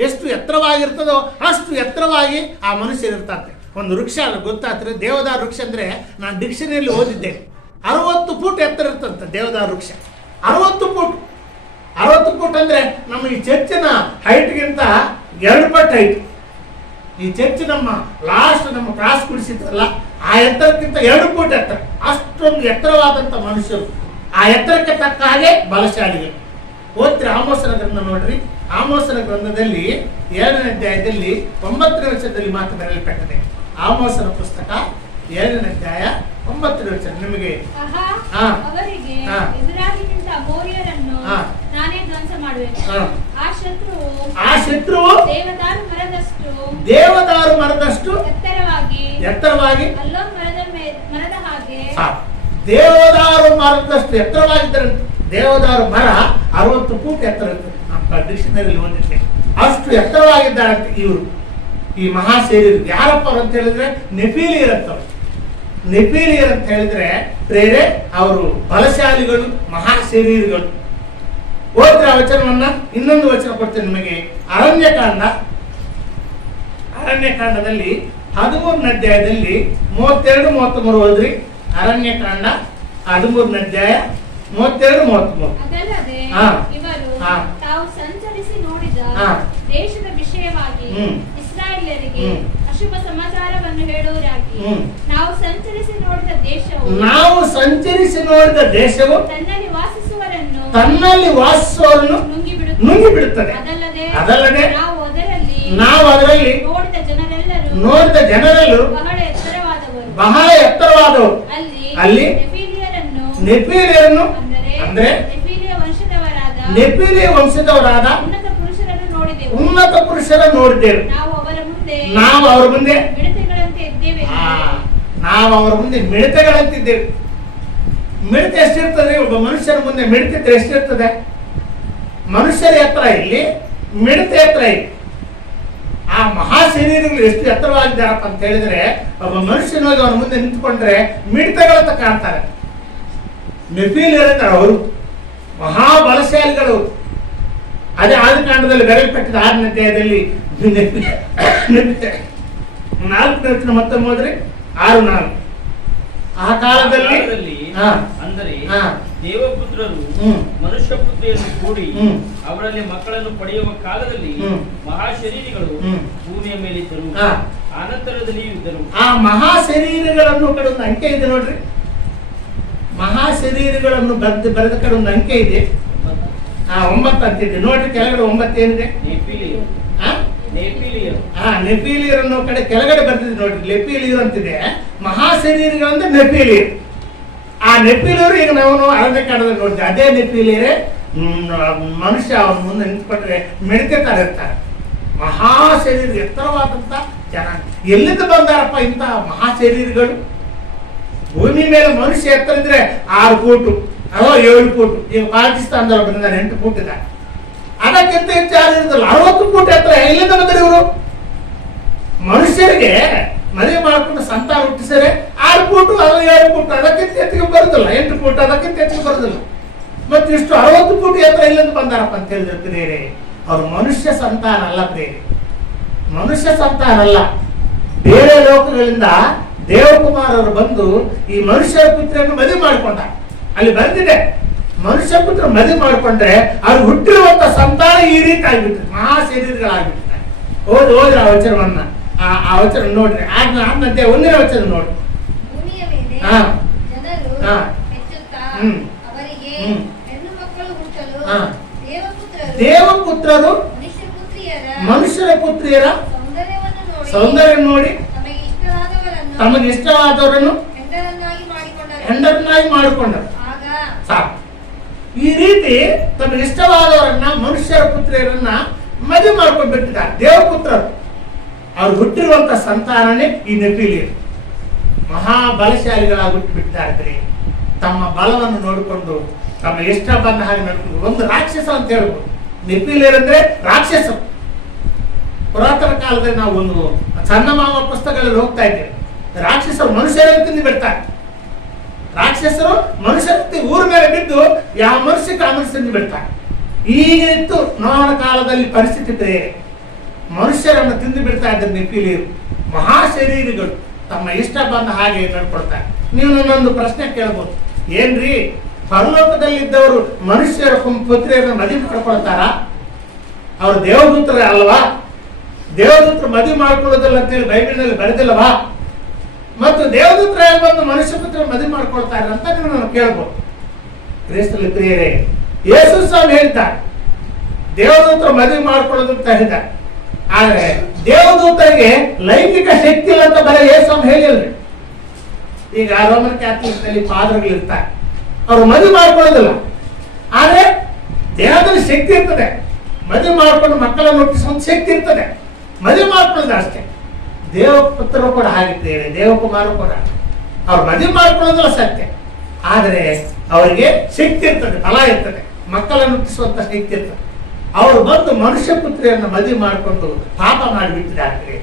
ಎಷ್ಟು ಎತ್ತರವಾಗಿರ್ತದೋ ಅಷ್ಟು ಎತ್ತರವಾಗಿ ಆ ಮನುಷ್ಯರು ಇರ್ತಾರೆ. ಒಂದು ವೃಕ್ಷ ಗೊತ್ತಾಗ್ತದೆ. ದೇವದಾರು ವೃಕ್ಷ ಅಂದ್ರೆ ನಾನು ಡಿಕ್ಷನರಿಯಲ್ಲಿ ಓದಿದ್ದೇನೆ, 60 ಫೂಟ್ ಎತ್ತರ ಇರ್ತಂತೆ ದೇವದಾರು ವೃಕ್ಷ. 60 ಫೂಟ್ 60 ಫೂಟ್ ಅಂದ್ರೆ ನಮ್ಮ ಈ ಚರ್ಚಿನ ಹೈಟ್ಗಿಂತ 2 ಪಟ್ಟು ಹೈಟ್. ಈ ಚರ್ಚ್ ನಮ್ಮ ಲಾಸ್ಟ್ ನಮ್ಮ ಕ್ರಾಸ್ ಕುಡಿಸಿದ್ರಲ್ಲ, ಆ ಎತ್ತರಕ್ಕಿಂತ 2 ಫೂಟ್ ಎತ್ತರ. ಅಷ್ಟೊಂದು ಎತ್ತರವಾದಂತ ಮನುಷ್ಯರು, ಆ ಎತ್ತರಕ್ಕೆ ತಕ್ಕ ಹಾಗೆ ಬಲಶಾಲಿಗಳು. ಓದ್ರಿ ಆಮೋಸನ ಗ್ರಂಥ ನೋಡ್ರಿ, ಆಮೋಸನ ಗ್ರಂಥದಲ್ಲಿ 7ನೇ ಅಧ್ಯಾಯದಲ್ಲಿ 9ನೇ ವಚನದಲ್ಲಿ ಮಾತು ಬರೆಯಲ್ಪಟ್ಟಿದೆ. ಆಮೋಸನ ಪುಸ್ತಕ 7ನೇ ಅಧ್ಯಾಯ 9ನೇ ವಚನ. ನಿಮಗೆ ಅವರಿಗೆ ಇಸ್ರಾಯೇಲಿನಿಂದ ಅಮೋರಿಯರನ್ನು ನಾನೇ ಧ್ವಂಸ ಮಾಡುವೆನು. ಆ ಶತ್ರುವು ದೇವದಾರು ಮರದಷ್ಟು ಎತ್ತರವಾಗಿ ಅಲ್ಲೋನ್ ಮರದ ಹಾಗೆ ದೇವದಾರು ಮರದಷ್ಟು ಎತ್ತರವಾಗಿದ್ದರೆ ದೇವದಾರು ಮರ 60 ಫೂಟ್ ಎತ್ತರ ಇರ್ತದೆ. ಡಿಕ್ಷನರಿ ಓದಿದ್ದೆ. ಅಷ್ಟು ಎತ್ತರವಾಗಿದ್ದಾರಂತೆ ಇವರು, ಈ ಮಹಾಶರೀರ. ಯಾರಪ್ಪ ಅಂತ ಹೇಳಿದ್ರೆ ನೆಫೀಲಿಯರ್ ಅಂತವ್ರು. ನೆಫೀಲಿಯರ್ ಅಂತ ಹೇಳಿದ್ರೆ ಪ್ರೇರೆ ಅವರು ಬಲಶಾಲಿಗಳು, ಮಹಾಶರೀರಗಳು. ಓದ್ರ ವಚನವನ್ನ ಇನ್ನೊಂದು ವಚನ ಕೊಡ್ತೇನೆ ನಿಮಗೆ. ಅರಣ್ಯಕಾಂಡದಲ್ಲಿ 13ನೇ ಅಧ್ಯಾಯದಲ್ಲಿ 32-33 ಓದ್ರಿ. ಅರಣ್ಯಕಾಂಡ 13ನೇ ಅಧ್ಯಾಯ 32-33. ಅದಲ್ಲದೆ ಇವರು ತಾವು ಸಂಚರಿಸಿ ನೋಡಿದ ದೇಶದ ವಿಷಯವಾಗಿ ಇಸ್ರಾಯೇಲ್ಯರಿಗೆ ಅಶುಭ ಸಮಾಚಾರವನ್ನು ಹೇಳುವರಾಗಿ, ನಾವು ಸಂಚರಿಸಿ ನೋಡಿದ ದೇಶವು ತನ್ನಲ್ಲಿ ವಾಸಿಸುವವರನ್ನು ನುಂಗಿ ಬಿಡುತ್ತದೆ. ಅದಲ್ಲದೆ ನಾವು ಅದರಲ್ಲಿ ನೋಡಿದ ಜನರೆಲ್ಲರೂ ಬಹಳ ಎತ್ತರವಾದವರು. ಅಲ್ಲಿ ನೆಫೀಲಿಯರನ್ನು ಅಂದ್ರೆ ನೆಫೀಲಿಯ ವಂಶದವರಾದ ಉನ್ನತ ಪುರುಷರನ್ನು ನೋಡಿದ್ದೇವೆ. ನಾವು ಅವರ ಮುಂದೆ ಮಿಡತೆಗಳಂತಿದ್ದೇವೆ. ಮಿಡತೆ ಎಷ್ಟಿರ್ತದೆ? ಒಬ್ಬ ಮನುಷ್ಯನ ಮುಂದೆ ಮಿಡತೆ ಎಷ್ಟಿರ್ತದೆ? ಮನುಷ್ಯರ ಎತ್ತರ ಇಲ್ಲಿ, ಮಿಡತೆ ಎತ್ತರ ಇಲ್ಲಿ. ಆ ಮಹಾಶರೀರಗಳು ಎಷ್ಟು ಎತ್ತರವಾಗಿದ್ದಾರಪ್ಪ ಅಂತ ಹೇಳಿದ್ರೆ, ಒಬ್ಬ ಮನುಷ್ಯನಾಗಿ ಅವನ ಮುಂದೆ ನಿಂತ್ಕೊಂಡ್ರೆ ಮಿಡತೆಗಳಂತ ಕಾಣ್ತಾರೆ. ನೆಫೀಲಿಯರ್ ಅವರು ಮಹಾಬಲಶಾಲಿಗಳು. ಅದೇ ಆದಿಕಾಂಡದಲ್ಲಿ ಬರೆಯಲ್ಪಟ್ಟಿದ್ದ 6ನೇ ಅಧ್ಯಾಯದಲ್ಲಿ 4ನೇ ವಚನ ಮತ್ತೆ ಹೋದ್ರೆ 6:4. ಆ ಕಾಲದಲ್ಲಿ ಅಂದರೆ ದೇವಪುತ್ರರು ಮನುಷ್ಯ ಪುತ್ರಿಯನ್ನು ಕೂಡಿ ಅವರಲ್ಲಿ ಮಕ್ಕಳನ್ನು ಪಡೆಯುವ ಕಾಲದಲ್ಲಿ ಮಹಾಶರೀರಿಗಳು ಭೂಮಿಯ ಮೇಲಿದ್ದರು, ಅನಂತರದಲ್ಲಿಯೂ ಇದ್ದರು. ಆ ಮಹಾಶರೀರಗಳನ್ನು ಕಡೆ ಒಂದು ಅಂಕೆ ಇದೆ ನೋಡ್ರಿ. ಮಹಾಶರೀರಗಳನ್ನು ಬರೆದ ಕಡೆ ಒಂದು ಅಂಕೆ ಇದೆ. 9 ಅಂತಿದೆ ನೋಡ್ರಿ. ಕೆಳಗಡೆ 9 ಏನಿದೆ? ನೆಫೀಲಿಯರ್ ಅನ್ನೋ ಕಡೆ ಕೆಳಗಡೆ ಬರ್ತಿದೆ ನೋಡ್ರಿ. ಲೆಫೀಲಿಯರ್ ಅಂತಿದೆ. ಮಹಾಶರೀರಗಳಂದ್ರೆ ನೆಫೀಲಿಯರ್. ಆ ನೆಫೀಲಿಯರ್ ಈಗ ನಾವು ಅರಣ್ಯಕಾಂಡದಲ್ಲಿ ನೋಡಿದ್ವಿ. ಅದೇ ನೆಫೀಲಿಯರೇ ಮನುಷ್ಯ ಅವನ ಮುಂದೆ ನಿಂತ್ಕೊಂಡ್ರೆ ಮಿಡತೆ ತರ ಇರ್ತಾರೆ. ಮಹಾಶರೀರ, ಎತ್ತರವಾದಂತ ಜನ. ಎಲ್ಲಿಂದ ಬಂದಾರಪ್ಪ ಇಂತ ಮಹಾಶರೀರಗಳು? ಭೂಮಿ ಮೇಲೆ ಮನುಷ್ಯ ಎತ್ತರ ಇದ್ರೆ 6 ಫೂಟು ಅಥವಾ 7 ಫೂಟು. ಈಗ ಪಾಕಿಸ್ತಾನದವ್ರು ಬಂದಿದ್ದಾರೆ 8 ಫೂಟ್ ಇದ್ದಾರೆ. ಅದಕ್ಕಿಂತ ಹೆಚ್ಚು ಯಾರು ಇರೋದಿಲ್ಲ. 60 ಫೂಟ್ ಎತ್ತರ. ಎಲ್ಲಿಂದ ಬಂದರೆ ಇವರು? ಮನುಷ್ಯರಿಗೆ ಮದುವೆ ಮಾಡ್ಕೊಂಡು ಸಂತಾನ ಹುಟ್ಟಿಸಿದ್ರೆ 6 ಫೂಟು ಅಥವಾ 7 ಫೂಟ್, ಅದಕ್ಕಿಂತ ಹೆಚ್ಚಿಗೆ ಬರುದಿಲ್ಲ. 8 ಫೂಟ್, ಅದಕ್ಕಿಂತ ಹೆಚ್ಚಿಗೆ ಬರುದಿಲ್ಲ. ಮತ್ತೆ ಇಷ್ಟು 60 ಫೂಟ್ ಎತ್ತರ ಎಲ್ಲಿಂದ ಬಂದಾರಪ್ಪ ಅಂತ ಹೇಳಿದ್ರೆ ಪ್ರಿಯರೇ, ಅವರು ಮನುಷ್ಯ ಸಂತಾನ ಅಲ್ಲ ಪ್ರಿಯರೇ. ಮನುಷ್ಯ ಸಂತಾನ ಅಲ್ಲ. ಬೇರೆ ಲೋಕಗಳಿಂದ ದೇವಕುಮಾರರು ಬಂದು ಈ ಮನುಷ್ಯ ಪುತ್ರನ್ನು ಮದುವೆ ಮಾಡಿಕೊಂಡ. ಅಲ್ಲಿ ಬಂದಿದೆ, ಮನುಷ್ಯ ಪುತ್ರ ಮದುವೆ ಮಾಡಿಕೊಂಡ್ರೆ ಅವ್ರು ಹುಟ್ಟಿರುವಂತ ಸಂತಾನ ಈ ರೀತಿ ಆಗ್ಬಿಟ್ರೆ ಮಹಾಶರೀರಗಳಾಗ್ಬಿಟ್ಟಿದ್ದಾರೆ. ಹೋದ್ರೆ ಆ ವಚನವನ್ನ, ಆ ವಚನ ನೋಡ್ರಿ. 6ನೇ 1ನೇ ವಚನ ನೋಡ್ರಿ. ದೇವಪುತ್ರರು ಮನುಷ್ಯರ ಪುತ್ರಿಯರ ಸೌಂದರ್ಯ ನೋಡಿ ತಮಗೆ ಇಷ್ಟವಾದವರನ್ನು ಹೆಂಡರನ್ನಾಗಿ ಮಾಡಿಕೊಂಡರು. ಈ ರೀತಿ ತಮಗೆ ಇಷ್ಟವಾದವರನ್ನ, ಮನುಷ್ಯರ ಪುತ್ರಿಯರನ್ನ ಮದುವೆ ಮಾಡ್ಕೊಂಡು ಬಿಟ್ಟಿದ್ದಾರೆ ದೇವಪುತ್ರರು. ಅವ್ರು ಹುಟ್ಟಿರುವಂತ ಸಂತಾನನೇ ಈ ನೆಫೀಲಿಯರ್. ಮಹಾಬಲಶಾಲಿಗಳಾಗಿ ಹುಟ್ಟು ಬಿಟ್ಟಿದ್ದಾರೆ. ತಮ್ಮ ಬಲವನ್ನು ನೋಡಿಕೊಂಡು ತಮ್ಮ ಇಷ್ಟ ಬಂದ ಹಾಗೆ ನಡ್ಕೊಂಡು ಒಂದು ರಾಕ್ಷಸ ಅಂತ ಹೇಳ್ಬೋದು. ನೆಫೀಲಿಯರ್ ಅಂದ್ರೆ ರಾಕ್ಷಸ. ಪುರಾತನ ಕಾಲದಲ್ಲಿ ನಾವು ಒಂದು ಚಂದಮಾಮ ಪುಸ್ತಕಗಳಲ್ಲಿ ಹೋಗ್ತಾ ಇದ್ದೇವೆ. ರಾಕ್ಷಸರು ಮನುಷ್ಯರನ್ನು ತಿಂದು ಬಿಡ್ತಾರೆ. ರಾಕ್ಷಸರು ಮನುಷ್ಯರ ಊರ ಮೇಲೆ ಬಿದ್ದು ಯಾವ ಮನುಷ್ಯಕ್ಕೆ ಆ ಮನುಷ್ಯ ತಿಂದು ಬಿಡ್ತಾರೆ. ಈಗ ಇತ್ತು ನೋವನ ಕಾಲದಲ್ಲಿ ಪರಿಸ್ಥಿತಿ ಬೇರೆ. ಮನುಷ್ಯರನ್ನು ತಿಂದು ಬಿಡ್ತಾ ಇದ್ದಾರೆ ನೆಫೀಲಿಯರು. ಮಹಾಶರೀರಿಗಳು ತಮ್ಮ ಇಷ್ಟ ಬಂದ ಹಾಗೆ ನಡ್ಕೊಳ್ತಾರೆ. ನೀವು ನನ್ನೊಂದು ಪ್ರಶ್ನೆ ಕೇಳ್ಬೋದು, ಏನ್ರಿ ಪರಲೋಕದಲ್ಲಿದ್ದವರು ಮನುಷ್ಯರ ಪುತ್ರಿಯರನ್ನ ಮದುವೆ ಮಾಡ್ಕೊಳ್ತಾರ? ಅವರು ದೇವದೂತರೇ ಅಲ್ವಾ? ದೇವದೂತರು ಮದುವೆ ಮಾಡ್ಕೊಳ್ಳೋದಿಲ್ಲ ಅಂತೇಳಿ ಬೈಬಲ್ನಲ್ಲಿ ಬರೆದಿಲ್ಲವಾ? ಮತ್ತು ದೇವದೂತರ ಬಂದು ಮನುಷ್ಯ ಪುತ್ರ ಮದುವೆ ಮಾಡ್ಕೊಳ್ತಾರೆ ಅಂತ ನೀವು ನಾನು ಕೇಳ್ಬೋದು. ಕ್ರಿಸ್ತನಲ್ಲಿ ಪ್ರಿಯರೇ, ಯೇಸು ಸ್ವಾಮಿ ಹೇಳ್ತಾರೆ, ದೇವದೂತರು ಮದುವೆ ಮಾಡ್ಕೊಳ್ಳೋದು ಅಂತ ಹೇಳಿದ್ದಾರೆ. ಆದ್ರೆ ದೇವದೂತರಿಗೆ ಲೈಂಗಿಕ ಶಕ್ತಿ ಇಲ್ಲ ಅಂತ ಬರೀ ಯೇಸು ಹೇಳಿಲ್ರಿ. ಈಗ ರೋಮನ್ ಕ್ಯಾಥಲಿಕ್ ನಲ್ಲಿ ಪಾದ್ರಗಳು ಇರ್ತಾರೆ, ಅವ್ರು ಮದುವೆ ಮಾಡ್ಕೊಳ್ಳೋದಿಲ್ಲ. ಆದ್ರೆ ದೇಹದಲ್ಲಿ ಶಕ್ತಿ ಇರ್ತದೆ, ಮದುವೆ ಮಾಡ್ಕೊಂಡು ಮಕ್ಕಳನ್ನು ಹುಟ್ಟಿಸುವಂತ ಶಕ್ತಿ ಇರ್ತದೆ, ಮದುವೆ ಮಾಡ್ಕೊಳ್ಳೋದು ಅಷ್ಟೇ. ದೇವಪುತ್ರರು ಕೂಡ ಹಾಗಿದ್ದೇವೆ, ದೇವಕುಮಾರರು ಕೂಡ ಅವ್ರು ಮದುವೆ ಮಾಡ್ಕೊಳ್ಳೋದಿಲ್ಲ ಸತ್ಯ, ಆದ್ರೆ ಅವರಿಗೆ ಶಕ್ತಿ ಇರ್ತದೆ, ಬಲ ಇರ್ತದೆ, ಮಕ್ಕಳನ್ನು ಹುಟ್ಟಿಸುವಂತ ಶಕ್ತಿ ಇರ್ತದೆ. ಅವರು ಬಂದು ಮನುಷ್ಯ ಪುತ್ರಿಯನ್ನು ಮದುವೆ ಮಾಡಿಕೊಂಡು ಪಾಪ ಮಾಡಿಬಿಟ್ಟಿದ್ದಾರೆ.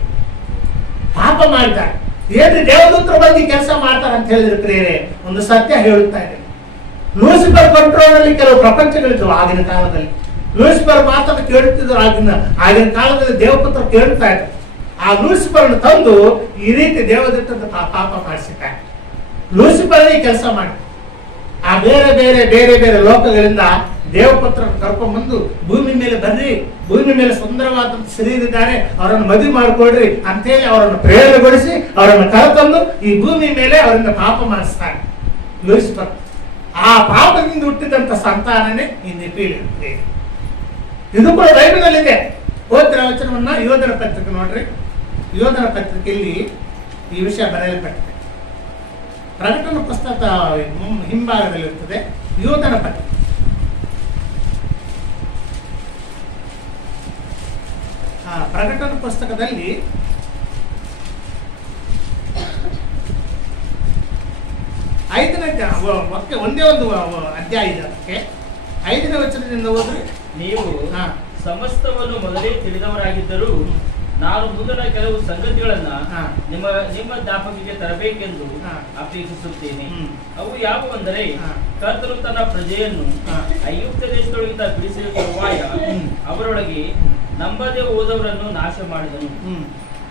ಪಾಪ ಮಾಡಿದ್ದಾರೆ. ಏನ್ರಿ ದೇವದೂತರು ಬಂದು ಕೆಲಸ ಮಾಡ್ತಾರೆ ಅಂತ ಹೇಳಿದ್ರೆ ಪ್ರಿಯರೇ, ಒಂದು ಸತ್ಯ ಹೇಳುತ್ತಾ ಇದೆ. ಲೂಸಿಫರ್ ಕಂಟ್ರೋಲ್ ನಲ್ಲಿ ಕೆಲವು ಪ್ರಪಂಚಗಳಿದ್ವು ಆಗಿನ ಕಾಲದಲ್ಲಿ. ಲೂಸಿಫರ್ ಮಾತನ್ನು ಕೇಳುತ್ತಿದ್ರು. ಆಗಿನ ಕಾಲದಲ್ಲಿ ದೇವಪುತ್ರರು ಕೇಳುತ್ತಾ ಇದ್ರು. ಆ ಲೂಸಿಫರ್ ತಂದು ಈ ರೀತಿ ದೇವದೂತದ ಪಾಪ ಮಾಡಿಸಿದ್ದಾರೆ. ಲೂಸಿಫರ್ ಕೆಲಸ ಮಾಡಿ ಆ ಬೇರೆ ಬೇರೆ ಬೇರೆ ಬೇರೆ ಲೋಕಗಳಿಂದ ದೇವಪುತ್ರರನ್ನು ಕರ್ಕೊಂಡ್ಬಂದು ಭೂಮಿ ಮೇಲೆ ಬರ್ರಿ, ಭೂಮಿ ಮೇಲೆ ಸುಂದರವಾದಂತ ಶರೀರ ಇದ್ದಾರೆ, ಅವರನ್ನು ಮದುವೆ ಮಾಡಿಕೊಡ್ರಿ ಅಂತೇಳಿ ಅವರನ್ನು ಪ್ರೇರಣೆಗೊಳಿಸಿ ಅವರನ್ನು ಕರೆತಂದು ಈ ಭೂಮಿ ಮೇಲೆ ಅವರಿಂದ ಪಾಪ ಮಾಡಿಸ್ತಾರೆ ಲೂಸಿಫರ್. ಆ ಪಾಪದಿಂದ ಹುಟ್ಟಿದಂತ ಸಂತಾನನೇ ಈ ನೆಫೀಲಿ. ಇದು ಕೂಡ ಬೈಬಲ್ನಲ್ಲಿದೆ. ಓದಿನ ವಚನವನ್ನ ಯೋಧನ ಪತ್ರಿಕೆ ನೋಡ್ರಿ. ಯೋಧನ ಪತ್ರಿಕೆಯಲ್ಲಿ ಈ ವಿಷಯ ಬರೆಯಲ್ಪಟ್ಟಿದೆ. ಪ್ರಕಟಣೆ ಪುಸ್ತಕ ಹಿಂಭಾಗದಲ್ಲಿರ್ತದೆ. ಯೋಧನ ಪತ್ರಿಕೆ ಪ್ರಕಟಣೆ ಪುಸ್ತಕದಲ್ಲಿ 5ನೇ ಒಂದೇ ಒಂದು ಅಧ್ಯಾಯ ಇದೆ. ಅದಕ್ಕೆ 5ನೇ ವಚನದಿಂದ ಹೋದ್ರೆ, ನೀವು ಸಮಸ್ತವನ್ನು ಮೊದಲೇ ತಿಳಿದವರಾಗಿದ್ದರೂ ನಾನು ಮುಂದಿನ ಕೆಲವು ಸಂಗತಿಗಳನ್ನ ನಿಮ್ಮ ಜ್ಞಾಪಕಕ್ಕೆ ತರಬೇಕೆಂದು ಅಪೇಕ್ಷಿಸುತ್ತೇನೆ. ಅವು ಯಾವುವೆಂದರೆ, ಕರ್ತನು ತನ್ನ ಪ್ರಜೆಯನ್ನು ಐಗುಪ್ತ ದೇಶದೊಳಗಿಂದ ಬಿಡಿಸಿದ ತರುವಾಯ ಅವರೊಳಗೆ ನಂಬದೆ ಹೋದವರನ್ನು ನಾಶ ಮಾಡಿದನು.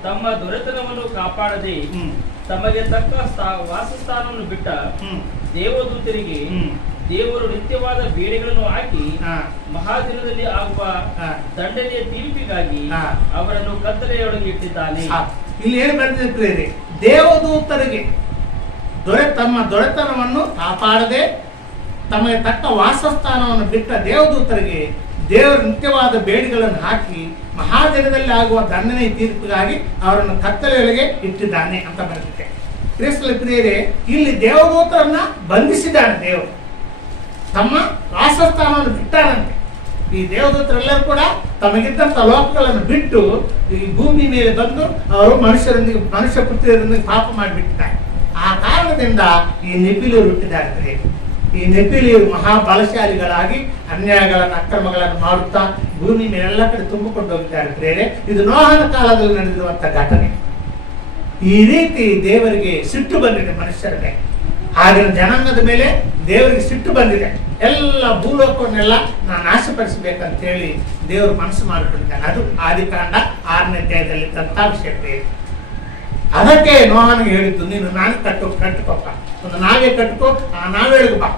ತಮ್ಮ ದೊರೆತನವನ್ನು ಕಾಪಾಡದೆ ತಮಗೆ ತಕ್ಕ ವಾಸಸ್ಥಾನವನ್ನು ಬಿಟ್ಟ ದೇವದೂತರಿಗೆ ದೇವರು ನಿತ್ಯವಾದ ಬೇಳೆಗಳನ್ನು ಹಾಕಿ ಮಹಾದಿನದಲ್ಲಿ ಆಗುವ ದಂಡನೆಯ ತೀರ್ಪಿಗಾಗಿ ಅವರನ್ನು ಕತ್ತಲೆಯೊಳಗೆ ಇಟ್ಟಿದ್ದಾನೆ. ಇಲ್ಲಿ ಏನು ಬರೆದಿದೆ? ದೇವದೂತರಿಗೆ ತಮ್ಮ ದೊರೆತನವನ್ನು ಕಾಪಾಡದೆ ತಮಗೆ ತಕ್ಕ ವಾಸಸ್ಥಾನವನ್ನು ಬಿಟ್ಟ ದೇವದೂತರಿಗೆ ದೇವರು ನಿತ್ಯವಾದ ಬೇಡಿಗಳನ್ನು ಹಾಕಿ ಮಹಾದಿನದಲ್ಲಿ ಆಗುವ ದಂಡನೆಯ ತೀರ್ಪಿಗಾಗಿ ಅವರನ್ನು ಕತ್ತಲೆಯೊಳಗೆ ಇಟ್ಟಿದ್ದಾನೆ ಅಂತ ಬರೆದಿದೆ. ಕ್ರಿಸ್ತನ ಪ್ರಿಯರೇ, ಇಲ್ಲಿ ದೇವದೂತರನ್ನ ಬಂಧಿಸಿದ್ದಾನೆ. ದೇವರು ತಮ್ಮ ವಾಸಸ್ಥಾನವನ್ನು ಬಿಟ್ಟಾರಂತೆ. ಈ ದೇವದೂತರೆಲ್ಲರೂ ಕೂಡ ತಮಗಿದ್ದಂತ ಲೋಕಗಳನ್ನು ಬಿಟ್ಟು ಈ ಭೂಮಿ ಮೇಲೆ ಬಂದು ಅವರು ಮನುಷ್ಯ ಪುತ್ರಿಯರೊಂದಿಗೆ ಪಾಪ ಮಾಡಿಬಿಟ್ಟಿದ್ದಾರೆ. ಆ ಕಾರಣದಿಂದ ಈ ನೆಫಿಲಿಯರು ಹುಟ್ಟಿದ್ದಾರೆ. ಈ ನೆಫಿಲಿಯರು ಮಹಾಬಲಶಾಲಿಗಳಾಗಿ ಅನ್ಯಾಯಗಳನ್ನು ಅಕ್ರಮಗಳನ್ನು ಮಾಡುತ್ತಾ ಭೂಮಿ ಮೇಲೆಲ್ಲ ಕಡೆ ತುಂಬಿಕೊಂಡು ಹೋಗಿದ್ದಾರೆ ಪ್ರೇರೆ. ಇದು ನೋಹನ ಕಾಲದಲ್ಲಿ ನಡೆದಿರುವಂತಹ ಘಟನೆ. ಈ ರೀತಿ ದೇವರಿಗೆ ಸಿಟ್ಟು ಬಂದಿದೆ ಮನುಷ್ಯರ ಮೇಲೆ. ಆಗಿನ ಜನಾಂಗದ ಮೇಲೆ ದೇವರಿಗೆ ಸಿಟ್ಟು ಬಂದಿದೆ. ಎಲ್ಲ ಭೂಲೋಕವನ್ನೆಲ್ಲ ನಾನು ನಾಶಪಡಿಸಬೇಕಂತ ಹೇಳಿ ದೇವರು ಮನಸ್ಸು ಮಾಡಿಕೊಂಡಿದ್ದಾನೆ. ಅದು ಆದಿಕಾಂಡ 6ನೇ ಅಧ್ಯಾಯದಲ್ಲಿ ಇದ್ದಂತ ವಿಷಯ. ಅದಕ್ಕೆ ನೋಹನಿಗೆ ಹೇಳಿದ್ದು, ನೀನು ನಾನು ಕಟ್ಟುಕೊಪ್ಪ, ಒಂದು ನಾವೇ ಕಟ್ಕೋ, ಆ ನಾವೇಳಿಗೆ ಬಾ,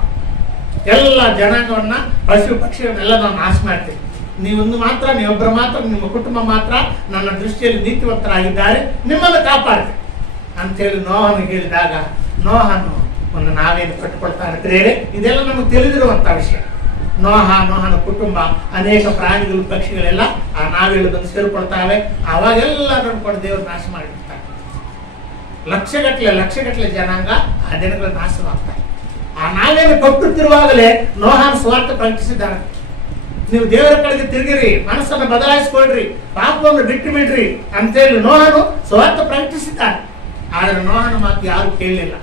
ಎಲ್ಲ ಜನಾಂಗವನ್ನ ಪಶು ಪಕ್ಷಿಗಳನ್ನೆಲ್ಲ ನಾನು ನಾಶ ಮಾಡ್ತೀನಿ. ನೀವೊಬ್ಬರು ಮಾತ್ರ, ನಿಮ್ಮ ಕುಟುಂಬ ಮಾತ್ರ ನನ್ನ ದೃಷ್ಟಿಯಲ್ಲಿ ನೀತಿವಂತರಾಗಿದ್ದಾರೆ, ನಿಮ್ಮನ್ನು ಕಾಪಾಡ್ತೀನಿ ಅಂತೇಳಿ ನೋಹನಿಗೆ ಹೇಳಿದಾಗ ನೋಹನು ಒಂದು ನಾವೇನು ಕಟ್ಟಿಕೊಳ್ತಾನೆ ಪ್ರೇರೆ. ಇದೆಲ್ಲ ನಮಗೆ ತಿಳಿದಿರುವಂತ ವಿಷಯ. ನೋಹನ ಕುಟುಂಬ ಅನೇಕ ಪ್ರಾಣಿಗಳು ಪಕ್ಷಿಗಳೆಲ್ಲ ಆ ನಾವೆಲ್ಲ ಬಂದು ಸೇರಿಕೊಳ್ತಾವೆ. ಅವಾಗೆಲ್ಲರನ್ನು ಕೂಡ ದೇವರು ನಾಶ ಮಾಡಿಬಿಡ್ತಾರೆ. ಲಕ್ಷಗಟ್ಟಲೆ ಜನಾಂಗ ಆ ದಿನಗಳ ನಾಶವಾಗ್ತಾರೆ. ಆ ನಾವೇನು ಕೊಟ್ಟುತ್ತಿರುವಾಗಲೇ ನೋಹನ ಸ್ವಾರ್ಥ ಪ್ರಕಟಿಸಿದ್ದಾರೆ. ನೀವು ದೇವರ ಕಡೆಗೆ ತಿರುಗಿರಿ, ಮನಸ್ಸನ್ನು ಬದಲಾಯಿಸಿಕೊಳ್ರಿ, ಪಾಪವನ್ನು ಬಿಟ್ಟು ಬಿಡ್ರಿ ಅಂತೇಳಿ ನೋಹನು ಸ್ವಾರ್ಥ ಪ್ರಕಟಿಸಿದ್ದಾನೆ. ಆದ್ರೆ ನೋಹನ ಮಾತು ಯಾರು ಕೇಳಲಿಲ್ಲ.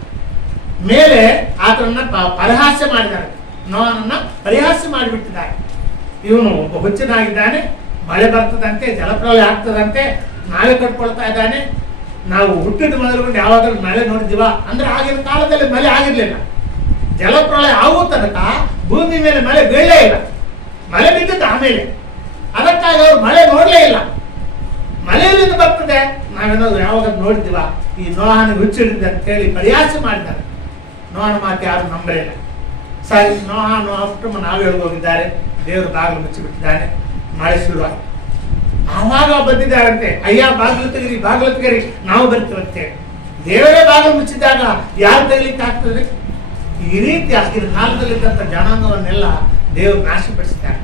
ಮೇಲೆ ಆತನನ್ನ ಪರಿಹಾಸ್ಯ ಮಾಡಿದ್ದಾರೆ. ನೋಹನನ್ನ ಪರಿಹಾಸ್ಯ ಮಾಡಿಬಿಟ್ಟಿದ್ದಾರೆ. ಇವನು ಒಬ್ಬ ಹುಚ್ಚನಾಗಿದ್ದಾನೆ, ಮಳೆ ಬರ್ತದಂತೆ, ಜಲಪ್ರಳಯ ಆಗ್ತದಂತೆ, ನಾವೇ ಕಟ್ಕೊಳ್ತಾ ಇದ್ದಾನೆ, ನಾವು ಹುಟ್ಟಿದ ಮೊದಲುಗೊಂಡು ಯಾವಾಗಲೂ ಮಳೆ ನೋಡಿದೀವ ಅಂದ್ರೆ ಆಗಿನ ಕಾಲದಲ್ಲಿ ಮಳೆ ಆಗಿರ್ಲಿಲ್ಲ. ಜಲಪ್ರಳಯ ಆಗುವ ತನಕ ಭೂಮಿ ಮೇಲೆ ಮಳೆ ಬೀಳಲೇ ಇಲ್ಲ. ಮಳೆ ಬಿದ್ದಿದ್ದು ಆಮೇಲೆ. ಅದಕ್ಕಾಗಿ ಅವರು ಮಳೆ ನೋಡ್ಲೇ ಇಲ್ಲ. ಮಳೆಯಲ್ಲಿಂದ ಬರ್ತದೆ, ನಾವೇನಾದ್ರು ಯಾವಾಗ ನೋಡಿದೀವ? ಈ ನೋಹನಿಗೆ ಹುಚ್ಚಿಡಿದೆ ಅಂತ ಹೇಳಿ ಪರಿಹಾಸ್ಯ ಮಾಡಿದ್ದಾರೆ. ನೋಹನ ಮಾತು ಯಾರು ನಂಬಲಿಲ್ಲ. ಸರಿ, ನೋಹ ಕುಟುಂಬ ನಾವೇ ಹೋಗಿದ್ದಾರೆ, ದೇವರು ಬಾಗಿಲು ಮುಚ್ಚಿಬಿಟ್ಟಿದ್ದಾನೆ, ಮಳೆ ಶುರುವಾಯಿತು. ಆವಾಗ ಬಂದಿದ್ದಾರಂತೆ, ಅಯ್ಯ ಬಾಗಿಲು ತೆಗೀರಿ, ನಾವು ಬರ್ತೀವಂತೆ. ದೇವರೇ ಬಾಗಿಲು ಮುಚ್ಚಿದಾಗ ಯಾರು ತೆಗಲಿಕ್ಕೆ ಆಗ್ತದೆ? ಈ ರೀತಿ ಆಗಿನ ಕಾಲದಲ್ಲಿದ್ದಂಥ ಜನಾಂಗವನ್ನೆಲ್ಲ ದೇವರು ನಾಶಪಡಿಸಿದ್ದಾರೆ.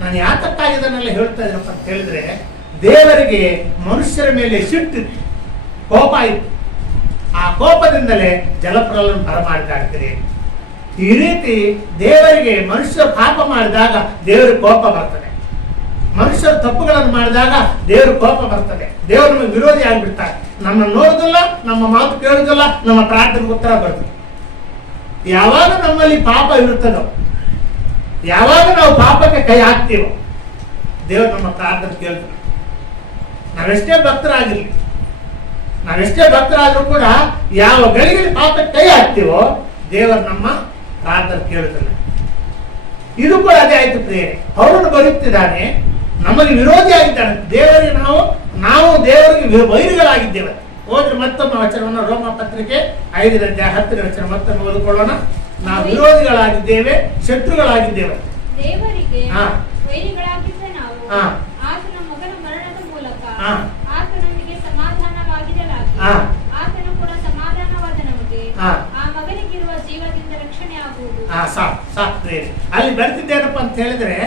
ನಾನು ಯಾತಕ್ಕಾಗಿ ಇದನ್ನೆಲ್ಲ ಹೇಳ್ತಾ ಇದ್ದೀನಪ್ಪ ಅಂತ ಹೇಳಿದ್ರೆ, ದೇವರಿಗೆ ಮನುಷ್ಯರ ಮೇಲೆ ಸಿಟ್ಟಿತ್ತು, ಕೋಪ ಇತ್ತು. ಆ ಕೋಪದಿಂದಲೇ ಜಲಪ್ರಳಯವನ್ನು ಬರಮಾಡಿದಾಗ್ತದೆ. ಈ ರೀತಿ ದೇವರಿಗೆ ಮನುಷ್ಯರು ಪಾಪ ಮಾಡಿದಾಗ ದೇವರಿಗೆ ಕೋಪ ಬರ್ತದೆ. ಮನುಷ್ಯರು ತಪ್ಪುಗಳನ್ನು ಮಾಡಿದಾಗ ದೇವರು ಕೋಪ ಬರ್ತದೆ. ದೇವರು ನಮಗೆ ವಿರೋಧಿ ಆಗಿಬಿಡ್ತಾರೆ. ನಮ್ಮನ್ನು ನೋಡುದಿಲ್ಲ, ನಮ್ಮ ಮಾತು ಕೇಳುದಿಲ್ಲ, ನಮ್ಮ ಪ್ರಾರ್ಥನೆಗೆ ಉತ್ತರ ಬರ್ತದೆ. ಯಾವಾಗ ನಮ್ಮಲ್ಲಿ ಪಾಪ ಇರುತ್ತದೋ, ಯಾವಾಗ ನಾವು ಪಾಪಕ್ಕೆ ಕೈ ಹಾಕ್ತೀವೋ, ದೇವರು ನಮ್ಮ ಪ್ರಾರ್ಥನೆ ಕೇಳ್ತಾರೆ. ನಾವೆಷ್ಟೇ ಭಕ್ತರಾದ್ರೂ ಕೂಡ ಯಾವ ಗಳಿಗೆ ಪಾಪಕ್ಕೆ ಕೈ ಹಾಕ್ತೀವೋ ದೇವರು ನಮ್ಮ ಪ್ರಾರ್ಥನೆ ಕೇಳುತ್ತಿಲ್ಲ. ಇದು ಕೂಡ ಅದೇ ಆಯ್ತು ಪ್ರಿಯರೇ. ಅವರನ್ನು ಬರುತ್ತಿದ್ದಾನೆ, ನಮಗೆ ವಿರೋಧಿ ಆಗಿದ್ದಾನೆ. ದೇವರಿಗೆ ನಾವು ದೇವರಿಗೆ ವೈರಿಗಳಾಗಿದ್ದೇವೆ. ಹೋದ್ರೆ ಮತ್ತೊಮ್ಮೆ ವಚನವನ್ನು ರೋಮ ಪತ್ರಿಕೆ 5ನೇ ಅಧ್ಯಾಯ 10ನೇ ವಚನ ಮತ್ತೊಮ್ಮೆ ಓದಿಕೊಳ್ಳೋಣ. ನಾವು ವಿರೋಧಿಗಳಾಗಿದ್ದೇವೆ, ಶತ್ರುಗಳಾಗಿದ್ದೇವೆ. ದೇವರಿಗೆ ವೈರಿಗಳಾಗಿದ್ದ ನಾವು ಆತನ ಮಗನ ಮರಣದ ಮೂಲಕ ಆತನೊಂದಿಗೆ ಸಮಾಧಾನವಾಗಿರಲಾಗಿ ಆತನು ಕೂಡ ಸಮಾಧಾನವಾದ ನಮಗೆ ಆ ಮಗನಿಗಿರುವ ಜೀವದಿಂದ ರಕ್ಷಣೆ ಆಗುವುದು. ಸಾಕು. ಅಲ್ಲಿ ಬರ್ತಿದ್ದೇನಪ್ಪ ಅಂತ ಹೇಳಿದ್ರೆ,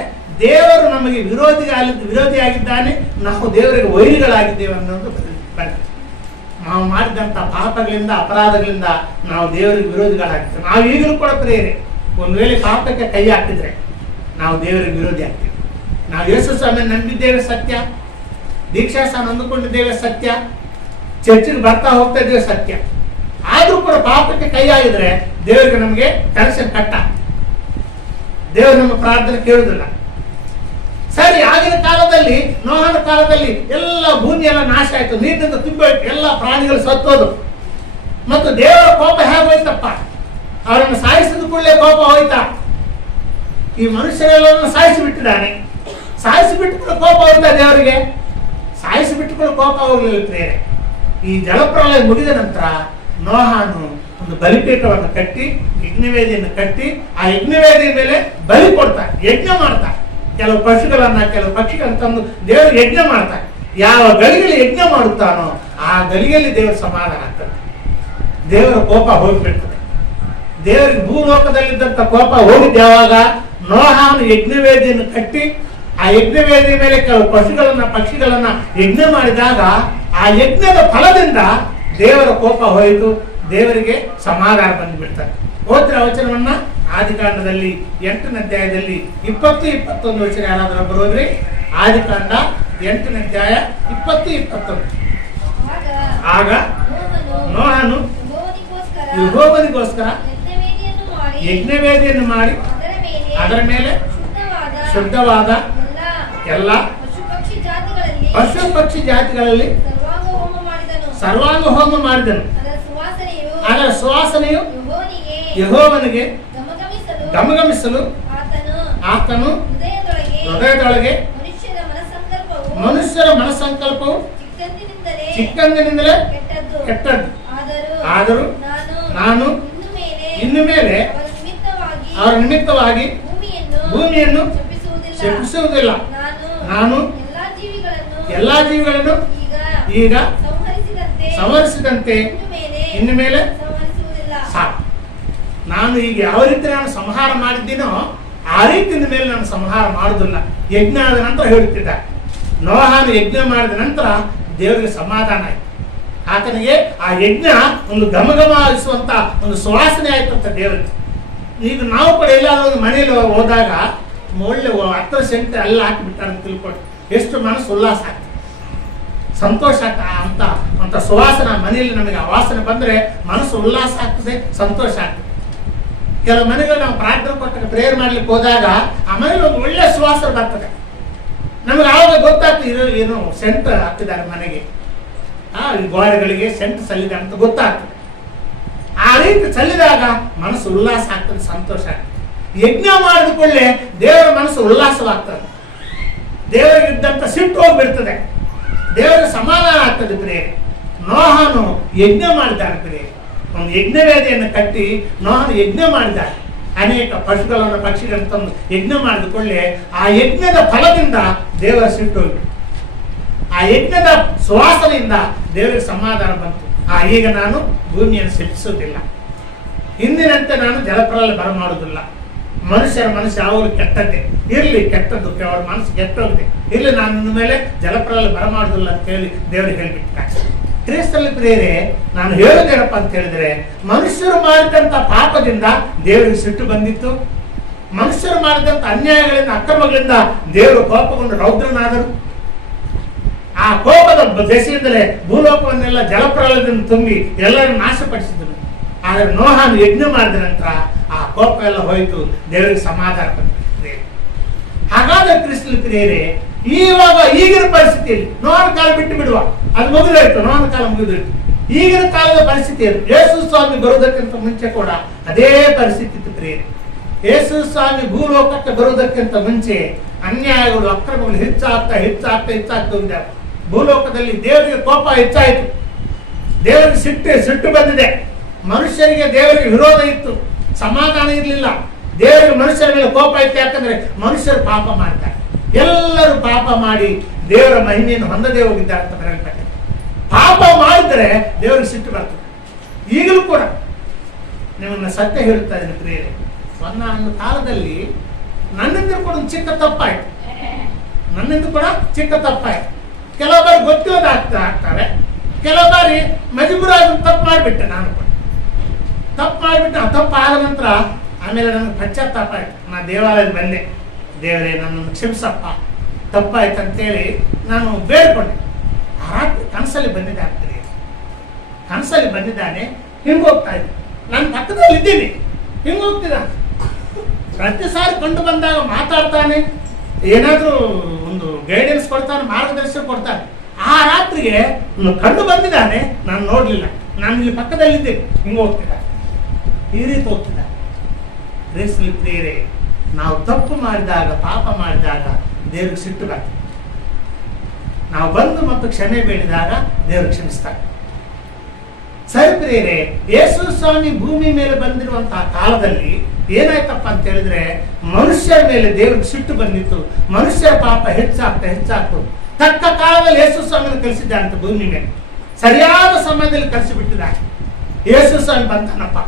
ದೇವರು ನಮಗೆ ವಿರೋಧಿಯಾಗಿದ್ದಾನೆ, ನಾವು ದೇವರಿಗೆ ವೈರಿಗಳಾಗಿದ್ದೇವೆ ಅನ್ನೋದು ಬರ್ತದೆ. ನಾವು ಮಾಡಿದಂತ ಪಾಪಗಳಿಂದ, ಅಪರಾಧಗಳಿಂದ ನಾವು ದೇವರಿಗೆ ವಿರೋಧಿಗಳಾಗ್ತೇವೆ. ನಾವು ಈಗಲೂ ಕೂಡ ಪ್ರಿಯರೇ, ಒಂದು ವೇಳೆ ಪಾಪಕ್ಕೆ ಕೈ ಹಾಕಿದ್ರೆ ನಾವು ದೇವರಿಗೆ ವಿರೋಧಿ ಆಗ್ತೇವೆ. ನಾವು ಯೇಸು ಸ್ವಾಮಿ ನಂಬಿದ್ದೇವೆ ಸತ್ಯ, ದೀಕ್ಷಾಸ್ಥಾನ ಅಂದುಕೊಂಡಿದ್ದೇವೆ ಸತ್ಯ, ಚರ್ಚಿಗೆ ಬರ್ತಾ ಹೋಗ್ತಾ ಇದ್ದೇವೆ ಸತ್ಯ. ಆದ್ರೂ ಕೂಡ ಪಾಪಕ್ಕೆ ಕೈ ಆಗಿದ್ರೆ ದೇವರಿಗೆ ನಮಗೆ ಕನೆಕ್ಷನ್ ಕಟ್ಟ. ದೇವರು ನಮ್ಮ ಪ್ರಾರ್ಥನೆ ಕೇಳುವುದಿಲ್ಲ. ಸರಿ, ಆಗಿನ ಕಾಲದಲ್ಲಿ, ನೋಹನ ಕಾಲದಲ್ಲಿ ಎಲ್ಲ ಭೂಮಿ ಎಲ್ಲ ನಾಶ ಆಯ್ತು, ನೀರಿನಿಂದ ತುಂಬೋಯ್ತು, ಎಲ್ಲ ಪ್ರಾಣಿಗಳು ಸತ್ತೋದು. ಮತ್ತು ದೇವರ ಕೋಪ ಹೇಗೋಯ್ತಪ್ಪ, ಅವರನ್ನು ಸಾಯಿಸಿದ ಕೂಡಲೇ ಕೋಪ ಹೋಯ್ತಾ? ಈ ಮನುಷ್ಯರೆಲ್ಲರನ್ನು ಸಾಯಿಸಿ ಬಿಟ್ಟಿದ್ದಾನೆ. ಸಾಯಿಸಿ ಬಿಟ್ಟುಕೊಂಡು ಕೋಪ ಹೋಯ್ತಾ ದೇವರಿಗೆ? ಸಾಯಿಸಿ ಬಿಟ್ಟುಕೊಂಡು ಕೋಪ ಹೋಗ್ಲಿಲ್ಲ ಪ್ರೇರೆ. ಈ ಜಲಪ್ರಳಯ ಮುಗಿದ ನಂತರ ನೋಹಾನು ಒಂದು ಬಲಿಪೀಠವನ್ನು ಕಟ್ಟಿ, ಯಜ್ಞವೇದಿಯನ್ನು ಕಟ್ಟಿ, ಆ ಯಜ್ಞವೇದಿಯ ಮೇಲೆ ಬಲಿ ಕೊಡ್ತಾರೆ, ಯಜ್ಞ ಮಾಡ್ತಾರೆ. ಕೆಲವು ಪಶುಗಳನ್ನ, ಕೆಲವು ಪಕ್ಷಿಗಳನ್ನ ತಂದು ದೇವರು ಯಜ್ಞ ಮಾಡ್ತಾರೆ. ಯಾವ ಗಳಿಗೆಯಲ್ಲಿ ಯಜ್ಞ ಮಾಡುತ್ತಾನೋ ಆ ಗಳಿಗೆಯಲ್ಲಿ ದೇವರ ಸಮಾಧಾನ ಆಗ್ತದೆ, ದೇವರ ಕೋಪ ಹೋಗಿಬಿಡ್ತದೆ. ದೇವರಿಗೆ ಭೂಲೋಕದಲ್ಲಿದ್ದಂತ ಕೋಪ ಹೋಗಿದ್ದು ಯಾವಾಗ? ನೋಹಾನು ಯಜ್ಞವೇದಿಯನ್ನು ಕಟ್ಟಿ ಆ ಯಜ್ಞವೇದಿಯ ಮೇಲೆ ಕೆಲವು ಪಶುಗಳನ್ನ, ಪಕ್ಷಿಗಳನ್ನ ಯಜ್ಞ ಮಾಡಿದಾಗ ಆ ಯಜ್ಞದ ಫಲದಿಂದ ದೇವರ ಕೋಪ ಹೋಯಿತು, ದೇವರಿಗೆ ಸಮಾಧಾನ ಬಂದುಬಿಡ್ತಾರೆ. ಓದ್ರ ವಚನವನ್ನ ಆದಿಕಾಂಡದಲ್ಲಿ 8ನೇ ಅಧ್ಯಾಯದಲ್ಲಿ 20-21 ವಚನ ಯಾರಾದ್ರೂ ಬರೋದ್ರಿ? ಆದಿಕಾಂಡ 8ನೇ ಅಧ್ಯಾಯ 20-21. ಆಗ ನೋಹನು ಯೆಹೋವನಿಗೋಸ್ಕರ ಯಜ್ಞವೇದಿಯನ್ನು ಮಾಡಿ ಅದರ ಮೇಲೆ ಶುದ್ಧವಾದ ಎಲ್ಲ ಪಶು ಪಕ್ಷಿ ಜಾತಿಗಳಲ್ಲಿ ಸರ್ವಾಂಗ ಹೋಮ ಮಾಡಿದನು. ಅದರ ಸುವಾಸನೆಯು ಯೆಹೋವನಿಗೆ ಗಮಗಮಿಸಲು ಆತನು ಹೃದಯದೊಳಗೆ ಮನುಷ್ಯರ ಮನಸ್ಸಂಕಲ್ಪವು ಚಿಕ್ಕಂದಿನಿಂದಲೇ ಕೆಟ್ಟದ್ದು. ಆದರೂ ನಾನು ಇನ್ನು ಮೇಲೆ ಅವರ ನಿಮಿತ್ತವಾಗಿ ಭೂಮಿಯನ್ನು ಶಪಿಸುವುದಿಲ್ಲ. ನಾನು ಎಲ್ಲಾ ಜೀವಿಗಳನ್ನು ಈಗ ಸಂಹರಿಸಿದಂತೆ ಇನ್ನು ಮೇಲೆ ಸಾಕು. ನಾನು ಈಗ ಯಾವ ರೀತಿ ನಾನು ಸಂಹಾರ ಮಾಡಿದ್ದೀನೋ ಆ ರೀತಿಯ ಮೇಲೆ ನಾನು ಸಂಹಾರ ಮಾಡುವುದಿಲ್ಲ. ಯಜ್ಞ ಆದ ನಂತರ ಹೇಳುತ್ತಿದ್ದ ನೋಹಾನು ಯಜ್ಞ ಮಾಡಿದ ನಂತರ ದೇವರಿಗೆ ಸಮಾಧಾನ ಆಯ್ತು. ಆತನಿಗೆ ಆ ಯಜ್ಞ ಒಂದು ಘಮಘಮಿಸುವಂತ ಒಂದು ಸುವಾಸನೆ ಆಯ್ತಂತ ದೇವರಿಗೆ. ಈಗ ನಾವು ಕೂಡ ಎಲ್ಲಾದ್ರೂ ಒಂದು ಮನೆಯಲ್ಲಿ ಹೋದಾಗ ಒಳ್ಳೆ 10 ಸೆಂಟ್ ಎಲ್ಲ ಹಾಕಿಬಿಟ್ಟಾರೆ ಅಂತ ತಿಳ್ಕೊಂಡು ಎಷ್ಟು ಮನಸ್ಸು ಉಲ್ಲಾಸ ಆಗ್ತದೆ, ಸಂತೋಷ ಆಗ್ತದೆ. ಅಂತ ಸುವಾಸನ ಮನೆಯಲ್ಲಿ ನಮಗೆ ಆ ವಾಸನೆ ಬಂದ್ರೆ ಮನಸ್ಸು ಉಲ್ಲಾಸ ಆಗ್ತದೆ, ಸಂತೋಷ ಆಗ್ತದೆ. ಕೆಲವು ಮನೆಗಳು ನಾವು ಪ್ರಾರ್ಥನೆ ಕೊಟ್ಟಾಗ ಪ್ರೇಯರ್ ಮಾಡ್ಲಿಕ್ಕೆ ಹೋದಾಗ ಆ ಮನೇಲಿ ಒಂದು ಒಳ್ಳೆ ಸುವಾಸನೆ ಬರ್ತದೆ. ನಮ್ಗೆ ಆವಾಗ ಗೊತ್ತಾಗ್ತದೆ ಏನು ಸೆಂಟ್ ಹಾಕಿದ್ದಾರೆ ಮನೆಗೆ, ಗೋಡೆಗಳಿಗೆ ಸೆಂಟ್ ಸಲ್ಲಿದೆ ಅಂತ ಗೊತ್ತಾಗ್ತದೆ. ಆ ರೀತಿ ಸಲ್ಲಿದಾಗ ಮನಸ್ಸು ಉಲ್ಲಾಸ ಆಗ್ತದೆ, ಸಂತೋಷ ಆಗ್ತದೆ. ಯಜ್ಞ ಮಾಡಿಕೊಳ್ಳೆ ದೇವರ ಮನಸ್ಸು ಉಲ್ಲಾಸವಾಗ್ತದೆ, ದೇವರಿಗಿದ್ದಂತ ಸಿಟ್ಟು ಹೋಗ್ಬಿಡ್ತದೆ, ದೇವರಿಗೆ ಸಮಾಧಾನ ಆಗ್ತದೆ. ಪ್ರಿಯೆ, ನೋಹಾನು ಯಜ್ಞ ಮಾಡಿದ್ದಾನೆ. ಪ್ರಿಯೆ, ಒಂದು ಯಜ್ಞವೇದಿಯನ್ನು ಕಟ್ಟಿ ನೋಹಾನು ಯಜ್ಞ ಮಾಡಿದ್ದಾನೆ. ಅನೇಕ ಪಶುಗಳನ್ನು, ಪಕ್ಷಿಗಳನ್ನು ತಂದು ಯಜ್ಞ ಮಾಡಿಕೊಳ್ಳೆ ಆ ಯಜ್ಞದ ಫಲದಿಂದ ದೇವರ ಸಿಟ್ಟು ಹೋಗ್ಬಿಟ್ಟು, ಆ ಯಜ್ಞದ ಸುವಾಸನೆಯಿಂದ ದೇವರಿಗೆ ಸಮಾಧಾನ ಬಂತು. ಈಗ ನಾನು ಭೂಮಿಯನ್ನು ಶಿಕ್ಷಿಸುವುದಿಲ್ಲ, ಹಿಂದಿನಂತೆ ನಾನು ಜಲಪ್ರಳಯ ಬರಮಾಡುವುದಿಲ್ಲ. ಮನುಷ್ಯರ ಮನಸ್ಸು ಯಾವಾಗಲೂ ಕೆಟ್ಟದ್ದೇ ಇರ್ಲಿ, ಕೆಟ್ಟದ್ದು ಅವರ ಮನಸ್ಸು ಕೆಟ್ಟೋಗಿದೆ ಇರ್ಲಿ, ನಾನು ನಿನ್ನ ಮೇಲೆ ಜಲಪ್ರಳಯ ಬರಮಾಡುದಿಲ್ಲ ಅಂತ ಹೇಳಿ ದೇವರಿಗೆ ಹೇಳಿಬಿಟ್ಟ. ಕ್ರಿಸ್ತರಲ್ಲಿ ಪ್ರಿಯರೇ, ನಾನು ಹೇಳೋದೇನಪ್ಪ ಅಂತ ಹೇಳಿದ್ರೆ, ಮನುಷ್ಯರು ಮಾಡಿದಂತ ಪಾಪದಿಂದ ದೇವರಿಗೆ ಸಿಟ್ಟು ಬಂದಿತ್ತು. ಮನುಷ್ಯರು ಮಾಡಿದಂತ ಅನ್ಯಾಯಗಳಿಂದ, ಅಕ್ರಮಗಳಿಂದ ದೇವರು ಕೋಪಗೊಂಡು ರೌದ್ರನಾದರು. ಆ ಕೋಪದ ದೆಸೆಯಿಂದಲೇ ಭೂಲೋಕವನ್ನೆಲ್ಲ ಜಲಪ್ರಳಯದಿಂದ ತುಂಬಿ ಎಲ್ಲರೂ ನಾಶಪಡಿಸಿದರು. ಆದರೆ ನೋಹನು ಯಜ್ಞ ಮಾಡಿದ ನಂತರ ಆ ಕೋಪ ಎಲ್ಲ ಹೋಯಿತು, ದೇವರಿಗೆ ಸಮಾಧಾನ ಬಂದಿದೆ. ಹಾಗಾದ್ರೆ ಕ್ರಿಸ್ತರಲ್ಲಿ ಪ್ರಿಯರೇ, ಇವಾಗ ಈಗಿನ ಪರಿಸ್ಥಿತಿಯಲ್ಲಿ ನೋಹನ ಕಾಲ ಬಿಟ್ಟು ಬಿಡುವ, ಅದು ಮುಗಿದೋಯ್ತು, ನೋಹನ ಕಾಲ ಮುಗಿದೋಯ್ತು. ಈಗಿನ ಕಾಲದ ಪರಿಸ್ಥಿತಿಯಲ್ಲಿ ಯೇಸು ಸ್ವಾಮಿ ಬರುವುದಕ್ಕಿಂತ ಮುಂಚೆ ಕೂಡ ಅದೇ ಪರಿಸ್ಥಿತಿ ಇತ್ತು ಪ್ರಿಯರೇ. ಯೇಸು ಸ್ವಾಮಿ ಭೂಲೋಕಕ್ಕೆ ಬರುವುದಕ್ಕಿಂತ ಮುಂಚೆ ಅನ್ಯಾಯಗಳು, ಅಕ್ರಮಗಳು ಹೆಚ್ಚಾಗ್ತಾ ಹೋಗಿದ್ದಾರೆ. ಭೂಲೋಕದಲ್ಲಿ ದೇವರಿಗೆ ಕೋಪ ಹೆಚ್ಚಾಯಿತು, ದೇವರಿಗೆ ಸಿಟ್ಟು ಬಂದಿದೆ. ಮನುಷ್ಯರಿಗೆ ದೇವರಿಗೆ ವಿರೋಧ ಇತ್ತು, ಸಮಾಧಾನ ಇರಲಿಲ್ಲ. ದೇವರಿಗೆ ಮನುಷ್ಯರ ಮೇಲೆ ಕೋಪ ಇತ್ತು, ಯಾಕಂದ್ರೆ ಮನುಷ್ಯರು ಪಾಪ ಮಾಡ್ತಾರೆ. ಎಲ್ಲರೂ ಪಾಪ ಮಾಡಿ ದೇವರ ಮಹಿಮೆಯನ್ನು ಹೊಂದದೇ ಹೋಗಿದ್ದಾರೆ ಅಂತ ಬರೆಯಲ್ಪಟ್ಟಿದೆ. ಪಾಪ ಮಾಡಿದರೆ ದೇವರಿಗೆ ಸಿಟ್ಟು ಬರ್ತದೆ. ಈಗಲೂ ಕೂಡ ನಿಮ್ಮನ್ನ ಸತ್ಯ ಹೇಳುತ್ತಾ ಇದ್ದೀನಿ ಪ್ರಿಯರೇ, ಒಂದು ಕಾಲದಲ್ಲಿ ನನ್ನಿಂದ ಕೂಡ ಒಂದು ಚಿಕ್ಕ ತಪ್ಪಾಯ್ತು, ಕೆಲವು ಬಾರಿ ಗೊತ್ತಿಲ್ಲದ ಆಗ್ತವೆ, ಕೆಲವು ಬಾರಿ ಮಜಬೂರಾಗಿ ತಪ್ಪು ಮಾಡಿಬಿಟ್ಟೆ. ನಾನು ಕೂಡ ತಪ್ಪು ಆದ ನಂತರ ಆಮೇಲೆ ನನಗೆ ಪಶ್ಚಾತ್ತಾಪ ಆಯ್ತು. ನಾನು ದೇವಾಲಯದ ಬಂದೆ, ದೇವರೇ ನನ್ನನ್ನು ಕ್ಷಮಿಸಪ್ಪ, ತಪ್ಪಾಯ್ತು ಅಂತೇಳಿ ನಾನು ಬೇಡ್ಕೊಂಡೆ. ಆ ರಾತ್ರಿ ಕನಸಲ್ಲಿ ಬಂದಿದ್ದಾನೆ, ಹಿಂಗೆ ಹೋಗ್ತಾ ಇದ್ದೆ, ನಾನು ಪಕ್ಕದಲ್ಲಿ ಇದ್ದೀನಿ, ಹಿಂಗೆ ಹೋಗ್ತಿದ್ದಾನೆ. ಪ್ರತಿ ಸಾರಿ ಕಂಡು ಬಂದಾಗ ಮಾತಾಡ್ತಾನೆ, ಏನಾದ್ರೂ ಒಂದು ಗೈಡೆನ್ಸ್ ಕೊಡ್ತಾನೆ, ಮಾರ್ಗದರ್ಶನ ಕೊಡ್ತಾನೆ. ಆ ರಾತ್ರಿಗೆ ಕಂಡು ಬಂದಿದ್ದಾನೆ, ನಾನು ನೋಡ್ಲಿಲ್ಲ, ನಾನು ಇಲ್ಲಿ ಪಕ್ಕದಲ್ಲಿದ್ದೆ, ಹಿಂಗೆ ಹೋಗ್ತಿದ್ದಾನೆ, ಈ ರೀತಿ ಹೋಗ್ತಿದ್ದಾನೆ. ಪ್ರಿಯರೇ, ನಾವು ತಪ್ಪು ಮಾಡಿದಾಗ, ಪಾಪ ಮಾಡಿದಾಗ ದೇವ್ರಿಗೆ ಸಿಟ್ಟು ಬರ್ತದೆ. ನಾವು ಬಂದು ಮತ್ತು ಕ್ಷಮೆ ಬೇಡಿದಾಗ ದೇವರು ಕ್ಷಮಿಸ್ತಾರೆ. ಸರಿ ಪ್ರಿಯರೇ, ಯೇಸು ಸ್ವಾಮಿ ಭೂಮಿ ಮೇಲೆ ಬಂದಿರುವಂತಹ ಕಾಲದಲ್ಲಿ ಏನಾಯ್ತಪ್ಪ ಅಂತ ಹೇಳಿದ್ರೆ, ಮನುಷ್ಯರ ಮೇಲೆ ದೇವ್ರಿಗೆ ಸಿಟ್ಟು ಬಂದಿತ್ತು. ಮನುಷ್ಯರ ಪಾಪ ಹೆಚ್ಚಾಗ್ತು. ತಕ್ಕ ಕಾಲದಲ್ಲಿ ಯೇಸು ಸ್ವಾಮಿಯನ್ನು ಕಳಿಸಿದ್ದಾನಂತ ಭೂಮಿ ಮೇಲೆ, ಸರಿಯಾದ ಸಮಯದಲ್ಲಿ ಕಳಿಸಿಬಿಟ್ಟಿದ್ದಾನೆ. ಯೇಸು ಸ್ವಾಮಿ ಬಂತಾನಪ್ಪ.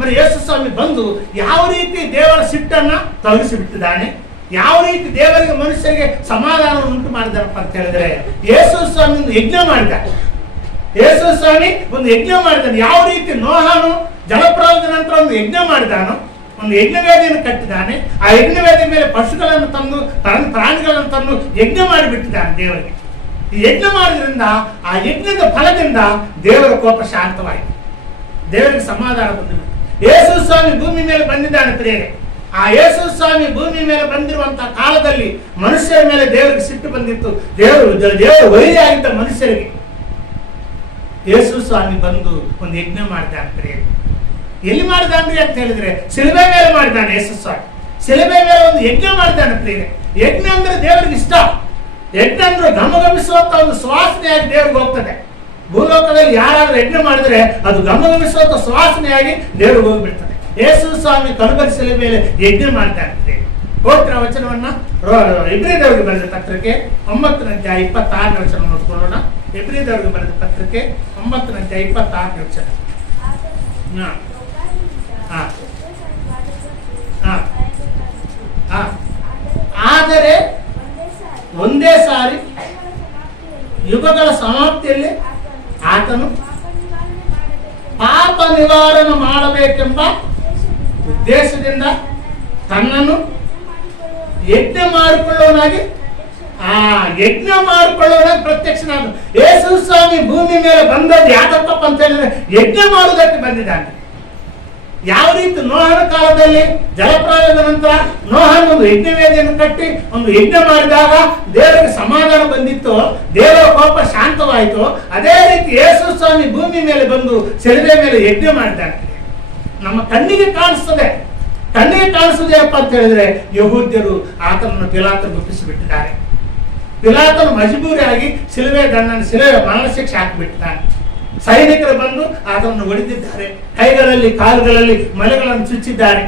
మరి ಯೇಸು ಸ್ವಾಮಿ ಬಂದು ಯಾವ ರೀತಿ ದೇವರ ಸಿಟ್ಟನ್ನ ತೊಲಗಿಸಿಬಿಟ್ಟಿದ್ದಾನೆ, ಯಾವ ರೀತಿ ದೇವರಿಗೆ ಮನುಷ್ಯರಿಗೆ ಸಮಾಧಾನ ಉಂಟು ಮಾಡಿದಾರಪ್ಪ ಅಂತ ಹೇಳಿದ್ರೆ, ಯೇಸು ಸ್ವಾಮಿ ಒಂದು ಯಜ್ಞ ಮಾಡಿದ್ದಾನೆ. ಯಾವ ರೀತಿ ನೋಹನು ಜಲಪ್ರಳಯದ ನಂತರ ಒಂದು ಯಜ್ಞ ಮಾಡಿದಾನೋ, ಒಂದು ಯಜ್ಞವೇದಿಯನ್ನು ಕಟ್ಟಿದ್ದಾನೆ. ಆ ಯಜ್ಞವೇದಿ ಮೇಲೆ ಪಶುಗಳನ್ನು ತಂದು, ಪ್ರಾಣಿಗಳನ್ನು ತಂದು ಯಜ್ಞ ಮಾಡಿಬಿಟ್ಟಿದ್ದಾನೆ ದೇವರಿಗೆ. ಈ ಯಜ್ಞ ಮಾಡಿದ್ರಿಂದ, ಆ ಯಜ್ಞದ ಫಲದಿಂದ ದೇವರ ಕೋಪ ಶಾಂತವಾಯಿತು, ದೇವರಿಗೆ ಸಮಾಧಾನ ಬಂದಿದೆ. ಯೇಸು ಸ್ವಾಮಿ ಭೂಮಿ ಮೇಲೆ ಬಂದಿದ್ದಾನೆ ಪ್ರಿಯರೇ. ಆ ಯೇಸು ಸ್ವಾಮಿ ಭೂಮಿ ಮೇಲೆ ಬಂದಿರುವಂತಹ ಕಾಲದಲ್ಲಿ ಮನುಷ್ಯರ ಮೇಲೆ ದೇವರಿಗೆ ಸಿಟ್ಟು ಬಂದಿತ್ತು. ದೇವರು ವೈರಿಯಾಗಿದ್ದ ಮನುಷ್ಯರಿಗೆ ಯೇಸು ಸ್ವಾಮಿ ಬಂದು ಒಂದು ಯಜ್ಞ ಮಾಡಿದ್ದಾನೆ ಪ್ರಿಯರೇ. ಎಲ್ಲಿ ಮಾಡಿದಾನ್ರಿ ಅಂತ ಹೇಳಿದ್ರೆ, ಶಿಲುಬೆ ಮೇಲೆ ಮಾಡಿದ್ದಾನೆ ಯೇಸು ಸ್ವಾಮಿ. ಶಿಲುಬೆ ಮೇಲೆ ಒಂದು ಯಜ್ಞ ಮಾಡಿದ್ದಾನೆ ಪ್ರಿಯರೇ. ಯಜ್ಞ ಅಂದ್ರೆ ದೇವರಿಗೆ ಇಷ್ಟ. ಯಜ್ಞ ಅಂದ್ರೆ ಗಮಗಮಿಸುವಂತ ಒಂದು ಸುವಾಸನೆಯಾಗಿ ದೇವರಿಗೆ ಹೋಗ್ತದೆ. ಭೂಲೋಕದಲ್ಲಿ ಯಾರಾದ್ರೂ ಯಜ್ಞ ಮಾಡಿದ್ರೆ ಅದು ಗಮಗಮಿಸುವಂತ ಸುವಾಸನೆಯಾಗಿ ದೇವರಿಗೆ ಹೋಗ್ಬಿಡ್ತದೆ. ಯೇಸು ಸ್ವಾಮಿ ಕಲ್ವರಿ ಶಿಲುಬೆ ಮೇಲೆ ಯಜ್ಞ ಮಾಡಿದ್ದಾನೆ. ಹೋಗ್ತಿರ ವಚನವನ್ನ ಇಬ್ರಿಯದವರಿಗೆ ಬರೆದ ಪತ್ರಿಕೆ 9ನೇ ಅಧ್ಯಾಯ 26ನೇ ವಚನ ನೋಡ್ಕೊಳ್ಳೋಣ. ಇಬ್ರಿಯದವರಿಗೆ ಬರೆದ ಪತ್ರಿಕೆ 9ನೇ ಅಧ್ಯಾಯ 26ನೇ ವಚನ. ಆದರೆ ಒಂದೇ ಸಾರಿ ಯುಗಗಳ ಸಮಾಪ್ತಿಯಲ್ಲಿ ಆತನು ಪಾಪ ನಿವಾರಣೆ ಮಾಡಬೇಕೆಂಬ ಉದ್ದೇಶದಿಂದ ತನ್ನನ್ನು ಯಜ್ಞ ಮಾಡಿಕೊಳ್ಳೋನಾಗಿ ಪ್ರತ್ಯಕ್ಷನಾದ ಯೇಸು ಸ್ವಾಮಿ ಭೂಮಿ ಮೇಲೆ ಬಂದದ್ದು ಯಾಕಪ್ಪ ಅಂತ ಹೇಳಿದ್ರೆ, ಯಜ್ಞ ಮಾಡುವುದಕ್ಕೆ ಬಂದಿದ್ದಾನೆ. ಯಾವ ರೀತಿ ನೋಹನ ಕಾಲದಲ್ಲಿ ಜಲಪ್ರಳಯದ ನಂತರ ನೋಹನ ಒಂದು ಯಜ್ಞವೇದಿಯನ್ನು ಕಟ್ಟಿ ಒಂದು ಯಜ್ಞ ಮಾಡಿದಾಗ ದೇವರಿಗೆ ಸಮಾಧಾನ ಬಂದಿತ್ತು, ದೇವರ ಕೋಪ ಶಾಂತವಾಯಿತು, ಅದೇ ರೀತಿ ಯೇಸು ಸ್ವಾಮಿ ಭೂಮಿ ಮೇಲೆ ಬಂದು ಶಿಲುಬೆ ಮೇಲೆ ಯಜ್ಞ ಮಾಡಿದ್ದಾನೆ. ನಮ್ಮ ಕಣ್ಣಿಗೆ ಕಾಣಿಸ್ತದೆ. ಏನಪ್ಪ ಅಂತ ಹೇಳಿದ್ರೆ, ಯಹೂದ್ಯರು ಆತನನ್ನು ಪಿಲಾತನಿಗೆ ಒಪ್ಪಿಸಿಬಿಟ್ಟಿದ್ದಾರೆ. ಪಿಲಾತನು ಮಜಬೂರಿಯಾಗಿ ಶಿಲುಬೆ ಮರಣ ಶಿಕ್ಷೆ ಹಾಕಿಬಿಟ್ಟಿದ್ದಾನೆ. ಸೈನಿಕರು ಬಂದು ಆತನನ್ನು ಹೊಡೆದಿದ್ದಾರೆ, ಕೈಗಳಲ್ಲಿ ಕಾಲುಗಳಲ್ಲಿ ಮಲೆಗಳನ್ನು ಚುಚ್ಚಿದ್ದಾರೆ,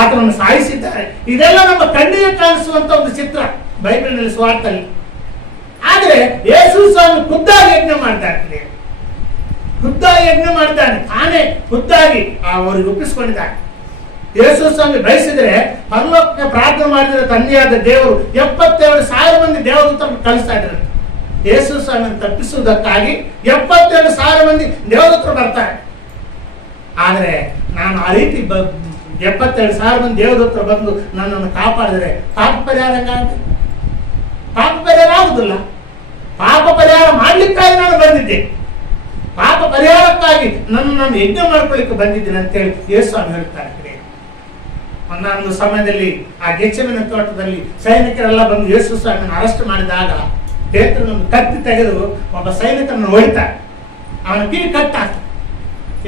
ಆತನನ್ನು ಸಾಯಿಸಿದ್ದಾರೆ. ಇದೆಲ್ಲ ನಮ್ಮ ಕಣ್ಣಿಗೆ ಕಾಣಿಸುವಂತ ಒಂದು ಚಿತ್ರ ಬೈಬಲ್ನಲ್ಲಿ ಸ್ವಾರ್ಥಲ್ಲಿ. ಆದ್ರೆ ಯೇಸು ಸ್ವಾಮಿ ಖುದ್ದಾಗಿ ಯಜ್ಞ ಮಾಡ್ತಾರೆ, ತಾನೇ ಖುದ್ದಾಗಿ ಅವರಿಗೆ ಒಪ್ಪಿಸಿಕೊಂಡಿದ್ದಾರೆ. ಯೇಸು ಸ್ವಾಮಿ ಬಯಸಿದ್ರೆ ಪರಲೋಕಕ್ಕೆ ಪ್ರಾರ್ಥನೆ ಮಾಡಿದ್ರೆ ತಂದೆಯಾದ ದೇವರು 72,000 ಮಂದಿ ದೇವದೂತರನ್ನು ಕಳಿಸ್ತಾ ಇದ್ದಾರೆ. ಯೇಸು ಸ್ವಾಮಿಯನ್ನು ತಪ್ಪಿಸುವುದಕ್ಕಾಗಿ 72,000 ಮಂದಿ ದೇವದೂತರು ಬರ್ತಾರೆ. ಆದರೆ ನಾನು ಆ ರೀತಿ 72,000 ಮಂದಿ ದೇವದೂತರು ಬಂದು ನನ್ನನ್ನು ಕಾಪಾಡಿದರೆ ಪಾಪ ಪರಿಹಾರ ಹೆಂಗಾಗುತ್ತೆ? ಪಾಪ ಪರಿಹಾರ ಆಗುದಿಲ್ಲ. ಪಾಪ ಪರಿಹಾರ ಮಾಡ್ಲಿಕ್ಕಾಗಿ ನಾನು ಬಂದಿದ್ದೆ, ಪಾಪ ಪರಿಹಾರಕ್ಕಾಗಿ ನಾನು ಯಜ್ಞ ಮಾಡ್ಕೊಳ್ಳಿಕ್ಕೆ ಬಂದಿದ್ದೇನೆ ಅಂತೇಳಿ ಯೇಸು ಸ್ವಾಮಿ ಹೇಳ್ತಾರೆ. ಒಂದೊಂದು ಸಮಯದಲ್ಲಿ ಆ ಗೆಚ್ಚಮಿನ ತೋಟದಲ್ಲಿ ಸೈನಿಕರೆಲ್ಲ ಬಂದು ಯೇಸು ಸ್ವಾಮಿಯನ್ನು ಅರೆಸ್ಟ್ ಮಾಡಿದಾಗ ಪೇತ್ರನನ್ನು ಕತ್ತಿ ತೆಗೆದು ಒಬ್ಬ ಸೈನಿಕರನ್ನು ಹೊಡಿತಾರೆ. ಅವನ ಕಿವಿ ಕಟ್ಟಾಗ್ತದೆ.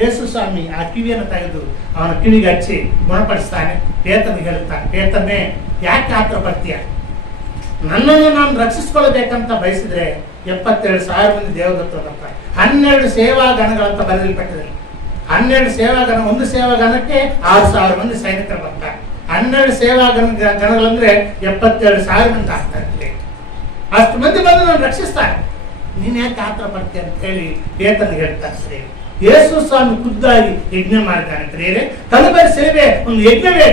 ಯೇಸು ಸ್ವಾಮಿ ಆ ಕಿವಿಯನ್ನು ತೆಗೆದು ಅವನ ಕಿವಿಗೆ ಹಚ್ಚಿ ಗುಣಪಡಿಸ್ತಾನೆ. ಪೇತ್ರನಿಗೆ ಹೇಳ್ತಾನೆ, ಪೇತ್ರನೇ ಯಾಕೆ ಆತರ ಬರ್ತೀಯ? ನನ್ನನ್ನು ನಾನು ರಕ್ಷಿಸಿಕೊಳ್ಳಬೇಕಂತ ಬಯಸಿದ್ರೆ 72,000 ಮಂದಿ ದೇವದೂತರು ಬರ್ತಾರೆ. 12 ಸೇವಾಗಣಗಳಂತ ಬರೆಯಲ್ಪಟ್ಟಿದೆ. 12 ಸೇವಾಗಣ, ಒಂದು ಸೇವಾಗಣಕ್ಕೆ 6,000 ಮಂದಿ ಸೈನಿಕರು ಬರ್ತಾರೆ. 12 ಸೇವಾಗಣಗಳಂದ್ರೆ 72,000 ಮಂದಿ ಆಗ್ತಾರೆ. ಅಷ್ಟು ಮಂದಿ ಬಂದು ನಾನು ರಕ್ಷಿಸ್ತಾರೆ. ನೀನ್ ಯಾಕೆ ಆತರ ಬರ್ತೀಯ ಅಂತ ಹೇಳಿ ಪೇತ್ರನಿಗೆ ಹೇಳ್ತಾರೆ. ಯೇಸು ಸ್ವಾಮಿ ಖುದ್ದಾಗಿ ಯಜ್ಞ ಮಾಡಿದ್ದಾನೆ. ಪ್ರಿಯರೇ, ಕಲುಬರಿ ಶಿಲುಬೆ ಒಂದು ಯಜ್ಞವೇ,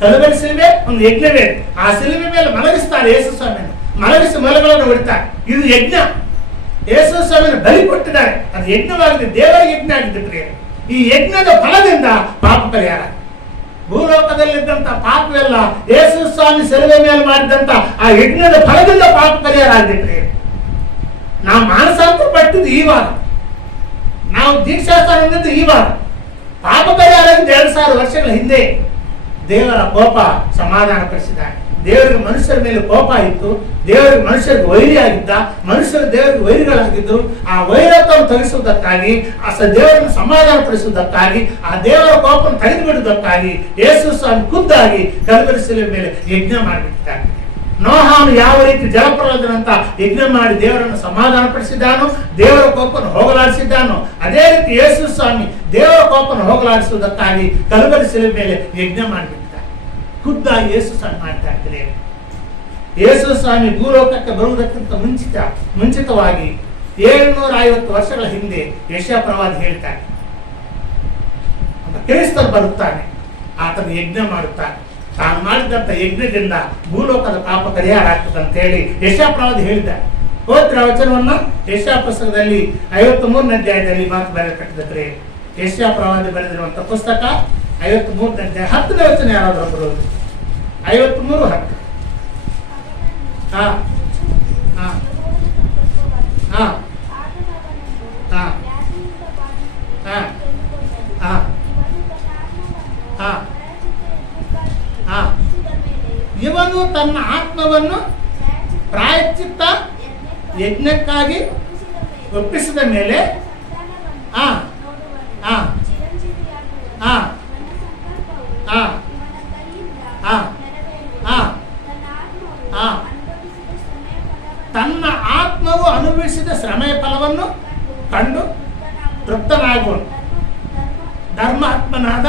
ಕಲುಬರಿ ಶಿಲುಬೆ ಒಂದು ಯಜ್ಞವೇ. ಆ ಶಿಲುಬೆ ಮೇಲೆ ಮಲಗಿಸ್ತಾರೆ ಯೇಸು ಸ್ವಾಮಿಯನ್ನು, ಮಲಗಿಸಿ ಮೊಲಗಳನ್ನು ಹೊಡಿತಾರೆ. ಇದು ಯಜ್ಞ. ಯೇಸು ಸ್ವಾಮಿಯನ್ನು ಬಲಿ ಕೊಟ್ಟಿದ್ದಾರೆ. ಅದು ಯಜ್ಞವಾಗಿದೆ, ದೇವರ ಯಜ್ಞ ಆಗಿದೆ. ಪ್ರಿಯರೇ, ಈ ಯಜ್ಞದ ಫಲದಿಂದ ಪಾಪ ಪರಿಹಾರ. ಭೂಲೋಕದಲ್ಲಿದ್ದಂತ ಪಾಪವೆಲ್ಲ ಯೇಸು ಸ್ವಾಮಿ ಶಿಲುಬೆ ಮೇಲೆ ಮಾಡಿದಂತ ಆ ಯಜ್ಞದ ಫಲದಿಂದ ಪಾಪ ಪರಿಹಾರ ಆಗಿದೆ. ಪ್ರಿಯರೇ, ನಾವು ಮಾನಸಾಂತರ ಪಟ್ಟಿದ್ದು ಈವಾಗ, ನಾವು ದೀಕ್ಷಾಸ್ಥಾನ ಹೊಂದಿದ್ದು ಈವಾಗ. ಪಾಪ ಪರಿಹಾರ 2,000 ವರ್ಷಗಳ ಹಿಂದೆ ದೇವರ ಕೋಪ ಸಮಾಧಾನ ಪಡಿಸಿದ್ದಾನೆ. ದೇವರಿಗೆ ಮನುಷ್ಯರ ಮೇಲೆ ಕೋಪ ಇತ್ತು, ದೇವರಿಗೆ ಮನುಷ್ಯರಿಗೆ ವೈರಿ ಆಗಿದ್ದ, ಮನುಷ್ಯರು ದೇವರಿಗೆ ವೈರಿಗಳಾಗಿದ್ದರು. ಆ ವೈರತ್ವವನ್ನು ತೆಗೆಸುವುದಕ್ಕಾಗಿ, ಆ ದೇವರನ್ನು ಸಮಾಧಾನ ಪಡಿಸುವುದಕ್ಕಾಗಿ, ಆ ದೇವರ ಕೋಪವನ್ನು ತೆಗೆದುಬಿಡುವುದಕ್ಕಾಗಿ ಯೇಸು ಸ್ವಾಮಿ ಖುದ್ದಾಗಿ ಕಲ್ವರಿ ಶಿಲುಬೆ ಮೇಲೆ ಯಜ್ಞ ಮಾಡಿಬಿಟ್ಟಿದ್ದಾನೆ. ನೋಹನು ಯಾವ ರೀತಿ ಜಲಪ್ರಳಯದಂತ ಯಜ್ಞ ಮಾಡಿ ದೇವರನ್ನು ಸಮಾಧಾನ ಪಡಿಸಿದ್ದಾನೋ, ದೇವರ ಕೋಪವನ್ನು ಹೋಗಲಾಡಿಸಿದ್ದಾನೋ, ಅದೇ ರೀತಿ ಯೇಸು ಸ್ವಾಮಿ ದೇವರ ಕೋಪವನ್ನು ಹೋಗಲಾಡಿಸುವುದಕ್ಕಾಗಿ ಕಲ್ವರಿ ಶಿಲುಬೆ ಮೇಲೆ ಯಜ್ಞ ಮಾಡಿಬಿಟ್ಟಿದ್ದಾನೆ. ಖುದ್ದಾಗಿ ಯೇಸು ಸ್ವಾಮಿ ಮಾಡ್ತಾ ಇರ್ತಾರೆ. ಯೇಸು ಸ್ವಾಮಿ ಭೂಲೋಕಕ್ಕೆ ಬರುವುದಕ್ಕಿಂತ ಮುಂಚಿತವಾಗಿ 750 ವರ್ಷಗಳ ಹಿಂದೆ ಯೆಶಾಯ ಪ್ರವಾದಿ ಹೇಳ್ತಾನೆ, ಕ್ರಿಸ್ತನು ಬರುತ್ತಾನೆ, ಆತನು ಯಜ್ಞ ಮಾಡುತ್ತಾನೆ, ತಾನು ಮಾಡಿದಂತ ಯಜ್ಞದಿಂದ ಭೂಲೋಕದ ಪಾಪ ಪರಿಹಾರ ಆಗ್ತದೆ ಅಂತ ಹೇಳಿ ಯೆಶಾಯ ಪ್ರವಾದಿ ಹೇಳಿದ್ದಾರೆ. ಹೋದ್ರ ವಚನವನ್ನ ಯೆಶಾಯ ಪುಸ್ತಕದಲ್ಲಿ 53ನೇ ಅಧ್ಯಾಯದಲ್ಲಿ ಮಾತು ಬರೆಯಲ್ಪಟ್ಟಿದೆ. ಯೆಶಾಯ ಪ್ರವಾದಿ ಬರೆದಿರುವಂತಹ ಪುಸ್ತಕ 53ನೇ ಅಧ್ಯಾಯ 10ನೇ ವಚನ ಯಾರಾದ್ರೂ ಬರೋದು? 53:10. ಹಾ ಹಾ ಹಾ ಹಾ ಹಾ ಹಾ ಹಾ ಇವನು ತನ್ನ ಆತ್ಮವನ್ನು ಪ್ರಾಯಶ್ಚಿತ್ತ ಯಜ್ಞಕ್ಕಾಗಿ ಒಪ್ಪಿಸಿದ ಮೇಲೆ ಆ ಆ ಆ ಆ ಆ ಆ ಆ ತನ್ನ ಆತ್ಮವು ಅನುಭವಿಸಿದ ಶ್ರಮೆಯ ಫಲವನ್ನು ಕಂಡು ತೃಪ್ತನಾಗುವನು. ಧರ್ಮಾತ್ಮನಾದ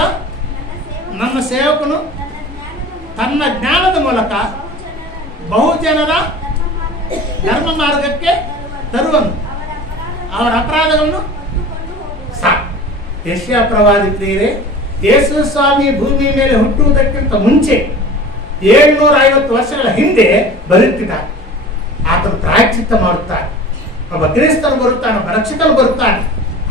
ನನ್ನ ಸೇವಕನು ತನ್ನ ಜ್ಞಾನದ ಮೂಲಕ ಬಹುಜನರ ಧರ್ಮ ಮಾರ್ಗಕ್ಕೆ ತರುವನು, ಅವರ ಅಪರಾಧಗಳನ್ನು ಯೆಶಾಯ ಪ್ರವಾದಿ. ಪ್ರಿಯರೇ, ಯೇಸು ಸ್ವಾಮಿ ಭೂಮಿ ಮೇಲೆ ಹುಟ್ಟುವುದಕ್ಕಿಂತ ಮುಂಚೆ 750 ವರ್ಷಗಳ ಹಿಂದೆ ಬರುತ್ತಿದ್ದಾನೆ. ಆತನು ಪ್ರಾಯಶ್ಚಿತ್ತ ಮಾಡುತ್ತಾನೆ. ಒಬ್ಬ ಕ್ರಿಸ್ತನು ಬರುತ್ತಾನೆ, ಒಬ್ಬ ರಕ್ಷಕನು ಬರುತ್ತಾನೆ.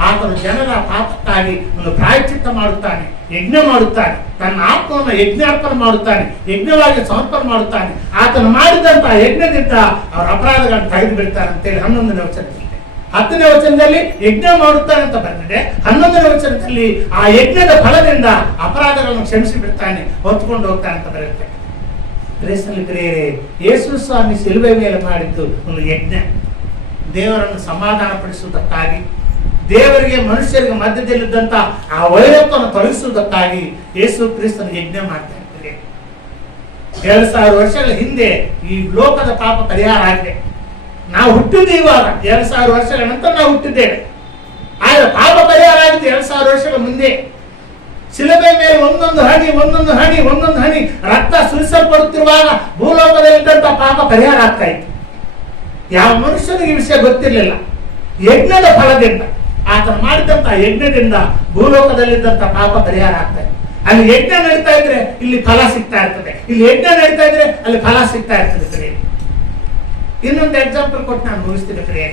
ಆತನು ಜನರ ಪಾಪಕ್ಕಾಗಿ ಒಂದು ಪ್ರಾಯಶ್ಚಿತ್ತ ಮಾಡುತ್ತಾನೆ, ಯಜ್ಞ ಮಾಡುತ್ತಾನೆ, ತನ್ನ ಆತ್ಮವನ್ನು ಯಜ್ಞಾರ್ಪಣೆ ಮಾಡುತ್ತಾನೆ, ಯಜ್ಞವಾಗಿ ಸಮರ್ಪಣೆ ಮಾಡುತ್ತಾನೆ. ಆತನು ಮಾಡಿದಂತಹ ಯಜ್ಞದಿಂದ ಅವರ ಅಪರಾಧಗಳನ್ನು ತೆಗೆದು ಬಿಡ್ತಾನೆ ಅಂತೇಳಿ 11ನೇ ವಚನದಲ್ಲಿ. 10ನೇ ವಚನದಲ್ಲಿ ಯಜ್ಞ ಮಾಡುತ್ತಾನೆ ಅಂತ ಬಂದಿದೆ. 11ನೇ ವಚನದಲ್ಲಿ ಆ ಯಜ್ಞದ ಫಲದಿಂದ ಅಪರಾಧಗಳನ್ನು ಕ್ಷಮಿಸಿ ಬಿಡ್ತಾನೆ, ಹೊತ್ಕೊಂಡು ಹೋಗ್ತಾನೆ ಅಂತ ಬರುತ್ತೆ. ಪ್ರಿಯರೇ, ಯೇಸು ಸ್ವಾಮಿ ಶಿಲುಬೆ ಮೇಲೆ ಮಾಡಿದ್ದು ಒಂದು ಯಜ್ಞ. ದೇವರನ್ನು ಸಮಾಧಾನ ಪಡಿಸುವುದಕ್ಕಾಗಿ, ದೇವರಿಗೆ ಮನುಷ್ಯರಿಗೆ ಮಧ್ಯದಲ್ಲಿದ್ದಂತ ಆ ವೈರತ್ವವನ್ನು ತೊಲಗಿಸುವುದಕ್ಕಾಗಿ ಯೇಸು ಕ್ರಿಸ್ತನ ಯಜ್ಞ ಮಾಡ್ತಾ ಇರ್ತಾರೆ. 2000 ವರ್ಷಗಳ ಹಿಂದೆ ಈ ಲೋಕದ ಪಾಪ ಪರಿಹಾರ ಆಗಿದೆ. ನಾವು ಹುಟ್ಟಿದ್ದೇವೆ ಇವಾಗ, 2000 ವರ್ಷಗಳ ನಂತರ ನಾವು ಹುಟ್ಟಿದ್ದೇವೆ. ಆದ್ರೆ ಪಾಪ ಪರಿಹಾರ ಆಗಿದೆ 2000 ವರ್ಷಗಳ ಮುಂದೆ. ಶಿಲುಬೆ ಮೇಲೆ ಒಂದೊಂದು ಹನಿ ರಕ್ತ ಸುರಿಸಲ್ಪಡುತ್ತಿರುವಾಗ ಭೂಲೋಕದಲ್ಲಿದ್ದಂತ ಪಾಪ ಪರಿಹಾರ ಆಗ್ತಾ ಇತ್ತು. ಯಾವ ಮನುಷ್ಯನಿಗೆ ಈ ವಿಷಯ ಗೊತ್ತಿರಲಿಲ್ಲ. ಯಜ್ಞದ ಫಲದಿಂದ, ಆತನು ಮಾಡಿದಂತಹ ಯಜ್ಞದಿಂದ ಭೂಲೋಕದಲ್ಲಿದ್ದಂತ ಪಾಪ ಪರಿಹಾರ ಆಗ್ತಾ ಇತ್ತು. ಅಲ್ಲಿ ಯಜ್ಞ ನಡೀತಾ ಇದ್ರೆ ಇಲ್ಲಿ ಫಲ ಸಿಗ್ತಾ ಇರ್ತದೆ, ಇಲ್ಲಿ ಯಜ್ಞ ನಡೀತಾ ಇದ್ರೆ ಅಲ್ಲಿ ಫಲ ಸಿಗ್ತಾ ಇರ್ತದೆ ಕಡೆ. ಇನ್ನೊಂದು ಎಕ್ಸಾಂಪಲ್ ಕೊಟ್ಟು ನಾನು ಮುಗಿಸ್ತೀನಿ ಕಡೆ.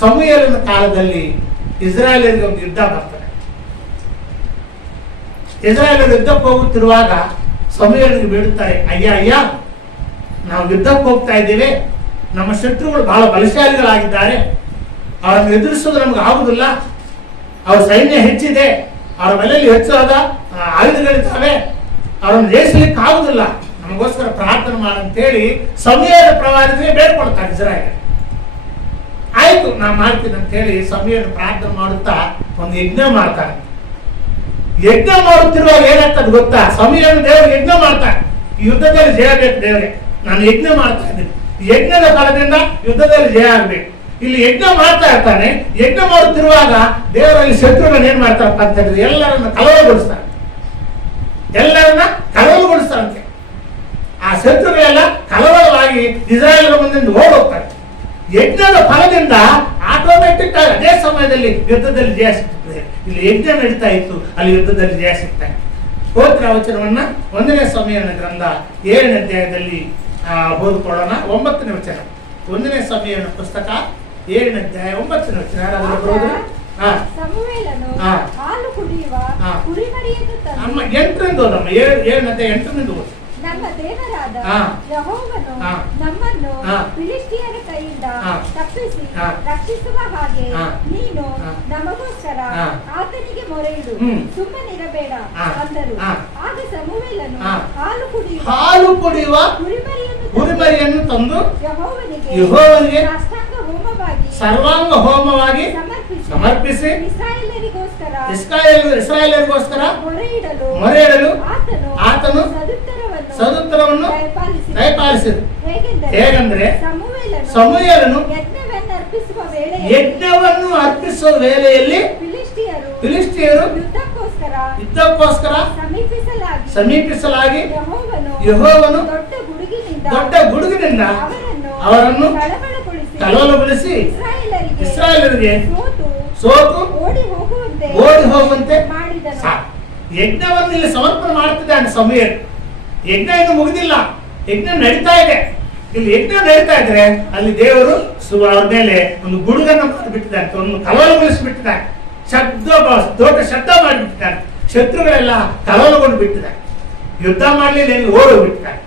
ಸಮುವೇಲನ ಕಾಲದಲ್ಲಿ ಇಸ್ರಾಯೇಲರಿಗೆ ಒಂದು ಯುದ್ಧ ಬರ್ತದೆ. ಇಸ್ರಾಯೇಲರು ಯುದ್ಧಕ್ಕೆ ಹೋಗುತ್ತಿರುವಾಗ ಸಮುವೇಲನಿಗೆ ಬೀಳುತ್ತಾರೆ, ಅಯ್ಯ ನಾವು ಯುದ್ಧಕ್ಕೆ ಹೋಗ್ತಾ ಇದ್ದೇವೆ, ನಮ್ಮ ಶತ್ರುಗಳು ಬಹಳ ಬಲಶಾಲಿಗಳಾಗಿದ್ದಾರೆ, ಅವರನ್ನು ಎದುರಿಸೋದು ನಮ್ಗೆ ಆಗುದಿಲ್ಲ, ಅವ್ರ ಸೈನ್ಯ ಹೆಚ್ಚಿದೆ, ಅವರ ಮನೆಯಲ್ಲಿ ಹೆಚ್ಚಾದ ಆಯುಧಗಳಿದ್ದಾವೆ, ಅವರನ್ನು ಜಯಿಸಲಿಕ್ಕೆ ಆಗುದಿಲ್ಲ, ನಮಗೋಸ್ಕರ ಪ್ರಾರ್ಥನೆ ಮಾಡಂತೇಳಿ ಸಮುವೇಲ ಪ್ರವಾದಿಗೆ ಬೇಡ್ಕೊಳ್ತಾರೆ ಇಸ್ರಾಯೇಲ್. ಆಯ್ತು ನಾ ಮಾಡ್ತೀನಿ ಅಂತ ಹೇಳಿ ಸಮುವೇಲ ಪ್ರಾರ್ಥನೆ ಮಾಡುತ್ತಾ ಒಂದು ಯಜ್ಞ ಮಾಡ್ತಾರೆ. ಯಜ್ಞ ಮಾಡುತ್ತಿರುವಾಗ ಏನಾಗ್ತದೆ ಗೊತ್ತಾ? ಸಮುವೇಲ ದೇವರು ಯಜ್ಞ ಮಾಡ್ತಾರೆ, ಯುದ್ಧದಲ್ಲಿ ಜಯ ಬೇಕು ದೇವರೇ, ನಾನು ಯಜ್ಞ ಮಾಡ್ತಾ ಇದ್ದೀನಿ, ಯಜ್ಞದ ಫಲದಿಂದ ಯುದ್ಧದಲ್ಲಿ ಜಯ ಆಗ್ಬೇಕು. ಇಲ್ಲಿ ಯಜ್ಞ ಮಾಡ್ತಾ ಇರ್ತಾನೆ. ಯಜ್ಞ ಮಾಡುತ್ತಿರುವಾಗ ದೇವರಲ್ಲಿ ಶತ್ರುಗಳನ್ನ ಏನ್ ಮಾಡ್ತಾರಪ್ಪ ಅಂತ ಹೇಳಿದ್ರೆ ಎಲ್ಲರನ್ನ ಕಳವಳಗೊಳಿಸ್ತಾರೆ, ಎಲ್ಲರನ್ನ ಕಳವಳಗೊಳಿಸ್ತಾರಂತೆ. ಆ ಶತ್ರುಗಳೆಲ್ಲ ಕಳವಳವಾಗಿ ಇಸ್ರಾಯೇಲರ ಮುಂದೆ ಓಡೋಗ್ತಾರೆ. ಯಜ್ಞದ ಫಲದಿಂದ ಆಟೋಮೆಟಿಕ್ ಆಗಿ ಅದೇ ಸಮಯದಲ್ಲಿ ಯುದ್ಧದಲ್ಲಿ ಜಯ ಸಿಗ್ತದೆ. ಇಲ್ಲಿ ಯಜ್ಞ ನಡೀತಾ ಇತ್ತು, ಅಲ್ಲಿ ಯುದ್ಧದಲ್ಲಿ ಜಯ ಸಿಗ್ತಾ ಇತ್ತು. ಸ್ತೋತ್ರ ವಚನವನ್ನ 1ನೇ ಸಮುವೇಲನ ಗ್ರಂಥ 7ನೇ ಅಧ್ಯಾಯದಲ್ಲಿ ಓದಿಕೊಳ್ಳೋಣ. 9ನೇ ವಚನ, 1ನೇ ಸಮುವೇಲನ ಪುಸ್ತಕ 7ನೇ ಅಧ್ಯಾಯ 9ನೇ ವಚನ. ಯಾರಾದ್ರೂ ಓದಿದ್ರೆ? ಸಮುವೇಲನು ಹಾಲು ಕುಡಿಯುವ ಕುರಿಮರಿಯನ್ನು ತಂದು ನಮ್ಮ 8ರಿಂದ ಓದಮ್ಮ, 7ನೇ ಅಧ್ಯಾಯ 8ರಿಂದ ಓದಿ. ನಮ್ಮ ದೇವರಾದ ಯೆಹೋವನು ನಮ್ಮನ್ನು ಫಿಲಿಷ್ಟಿಯರ ಕೈಯಿಂದ ತಪ್ಪಿಸಿ ರಕ್ಷಿಸುವ ಹಾಗೆ ನೀನು ನಮಗೋಸ್ಕರ ಆತನಿಗೆ ಮೊರೆಯಿಡು, ಸುಮ್ಮನಿರಬೇಡ ಅಂದರು. ಆಗ ಸಮುವೇಲನು ಹಾಲು ಕುಡಿಯುವ ಕುರಿಮರಿಯನ್ನು ತಂದು ಯೆಹೋವನಿಗೆ ಸರ್ವಾಂಗ ಹೋಮವಾಗಿ ಸಮರ್ಪಿಸಿ ಇಸ್ರಾಯೇಲರಿಗೋಸ್ಕರ ಮೊರೆಯಿಡಲು ಆತನು ಸದುತ್ತರವನ್ನು ದಯಪಾಲಿಸಿದರು. ಹೇಗೆಂದ್ರೆ ಸಮುವೇಲನು ಯಜ್ಞವನ್ನು ಅರ್ಪಿಸುವ ವೇಳೆಯಲ್ಲಿ ಫಿಲಿಷ್ಟಿಯರು ಯುದ್ಧಕ್ಕೋಸ್ಕರ ಸಮೀಪಿಸಲಾಗಿ ಯೆಹೋವನು ದೊಡ್ಡ ಗುಡುಗಿನಿಂದ ಅವರನ್ನು ಕಳವಳಗೊಳಿಸಿ ಇಸ್ರಾಯೇಲರಿಗೆ ಸೋತು ಓಡಿ ಹೋಗುವಂತೆ ಮಾಡಿದನು. ಯಜ್ಞವನ್ನು ಇಲ್ಲಿ ಸಮರ್ಪಣೆ ಮಾಡ್ತಿದ್ದಾನೆ ಸಮುವೇಲ. ಯಜ್ಞ ಇನ್ನು ಮುಗಿದಿಲ್ಲ, ಯಜ್ಞ ನಡೀತಾ ಇದೆ. ಇಲ್ಲಿ ಯಜ್ಞ ನಡೀತಾ ಇದ್ರೆ ಅಲ್ಲಿ ದೇವರು ಅವ್ರ ಮೇಲೆ ಒಂದು ಗುಡುಗನ್ನು ಮಾಡಿಬಿಟ್ಟಿದ್ದಾನೆ, ಒಂದು ಕಳವಳಗೊಳಿಸಿಬಿಟ್ಟಿದ್ದಾನೆ, ದೊಡ್ಡ ಶಬ್ದ ಮಾಡಿಬಿಟ್ಟಿದ್ದಾನೆ. ಶತ್ರುಗಳೆಲ್ಲ ಕಳವಳಗೊಂಡು ಬಿಟ್ಟಿದ್ದಾರೆ, ಯುದ್ಧ ಮಾಡಲಿಲ್ಲ, ಇಲ್ಲಿ ಓಡೋಗ್ಬಿಟ್ಟಿದ್ದಾರೆ.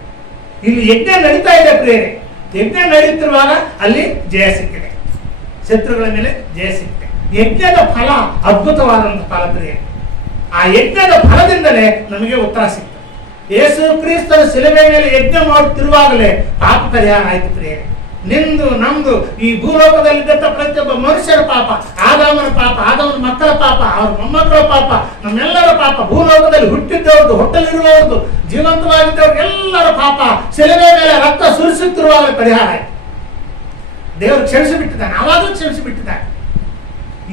ಇಲ್ಲಿ ಯಜ್ಞ ನಡೀತಾ ಇದೆ ಪ್ರಿಯರೇ. ಯಜ್ಞ ನಡೀತಿರುವಾಗ ಅಲ್ಲಿ ಜಯ ಸಿಕ್ಕಿದೆ, ಶತ್ರುಗಳ ಮೇಲೆ ಜಯ ಸಿಕ್ಕಿದೆ. ಯಜ್ಞದ ಫಲ ಅದ್ಭುತವಾದಂತಹ ಫಲ ಪ್ರಿಯರೇ. ಆ ಯಜ್ಞದ ಫಲದಿಂದಲೇ ನಮಗೆ ಉತ್ತರ ಸಿಕ್ತದೆ. ಯೇಸು ಕ್ರಿಸ್ತನ ಶಿಲುಬೆ ಮೇಲೆ ಯಜ್ಞ ಮಾಡುತ್ತಿರುವಾಗಲೇ ಪಾಪ ಪರಿಹಾರ ಆಯ್ತು ಪ್ರಿಯರೇ. ನಿಂದು ನಮ್ದು ಈ ಭೂಲೋಕದಲ್ಲಿದ್ದಂಥ ಪ್ರತಿಯೊಬ್ಬ ಮನುಷ್ಯರ ಪಾಪ, ಆದಾಮನ ಪಾಪ, ಆದಾಮನ ಮಕ್ಕಳ ಪಾಪ, ಅವ್ರ ಮೊಮ್ಮಕ್ಕಳ ಪಾಪ, ನಮ್ಮೆಲ್ಲರ ಪಾಪ, ಭೂಲೋಕದಲ್ಲಿ ಹುಟ್ಟಿದ್ದವ್ರದ್ದು, ಹೊಟ್ಟಲಿರುವವ್ರದ್ದು, ಜೀವಂತವಾಗಿದ್ದವ್ರು ಎಲ್ಲರ ಪಾಪ ಶಿಲುಬೆ ಮೇಲೆ ರಕ್ತ ಸುರಿಸುತ್ತಿರುವಾಗಲೇ ಪರಿಹಾರ ಆಯ್ತು. ದೇವರು ಕ್ಷಮಿಸಿಬಿಟ್ಟಿದ್ದಾನೆ, ಅವಾಗಲೂ ಕ್ಷಮಿಸಿಬಿಟ್ಟಿದ್ದಾನೆ.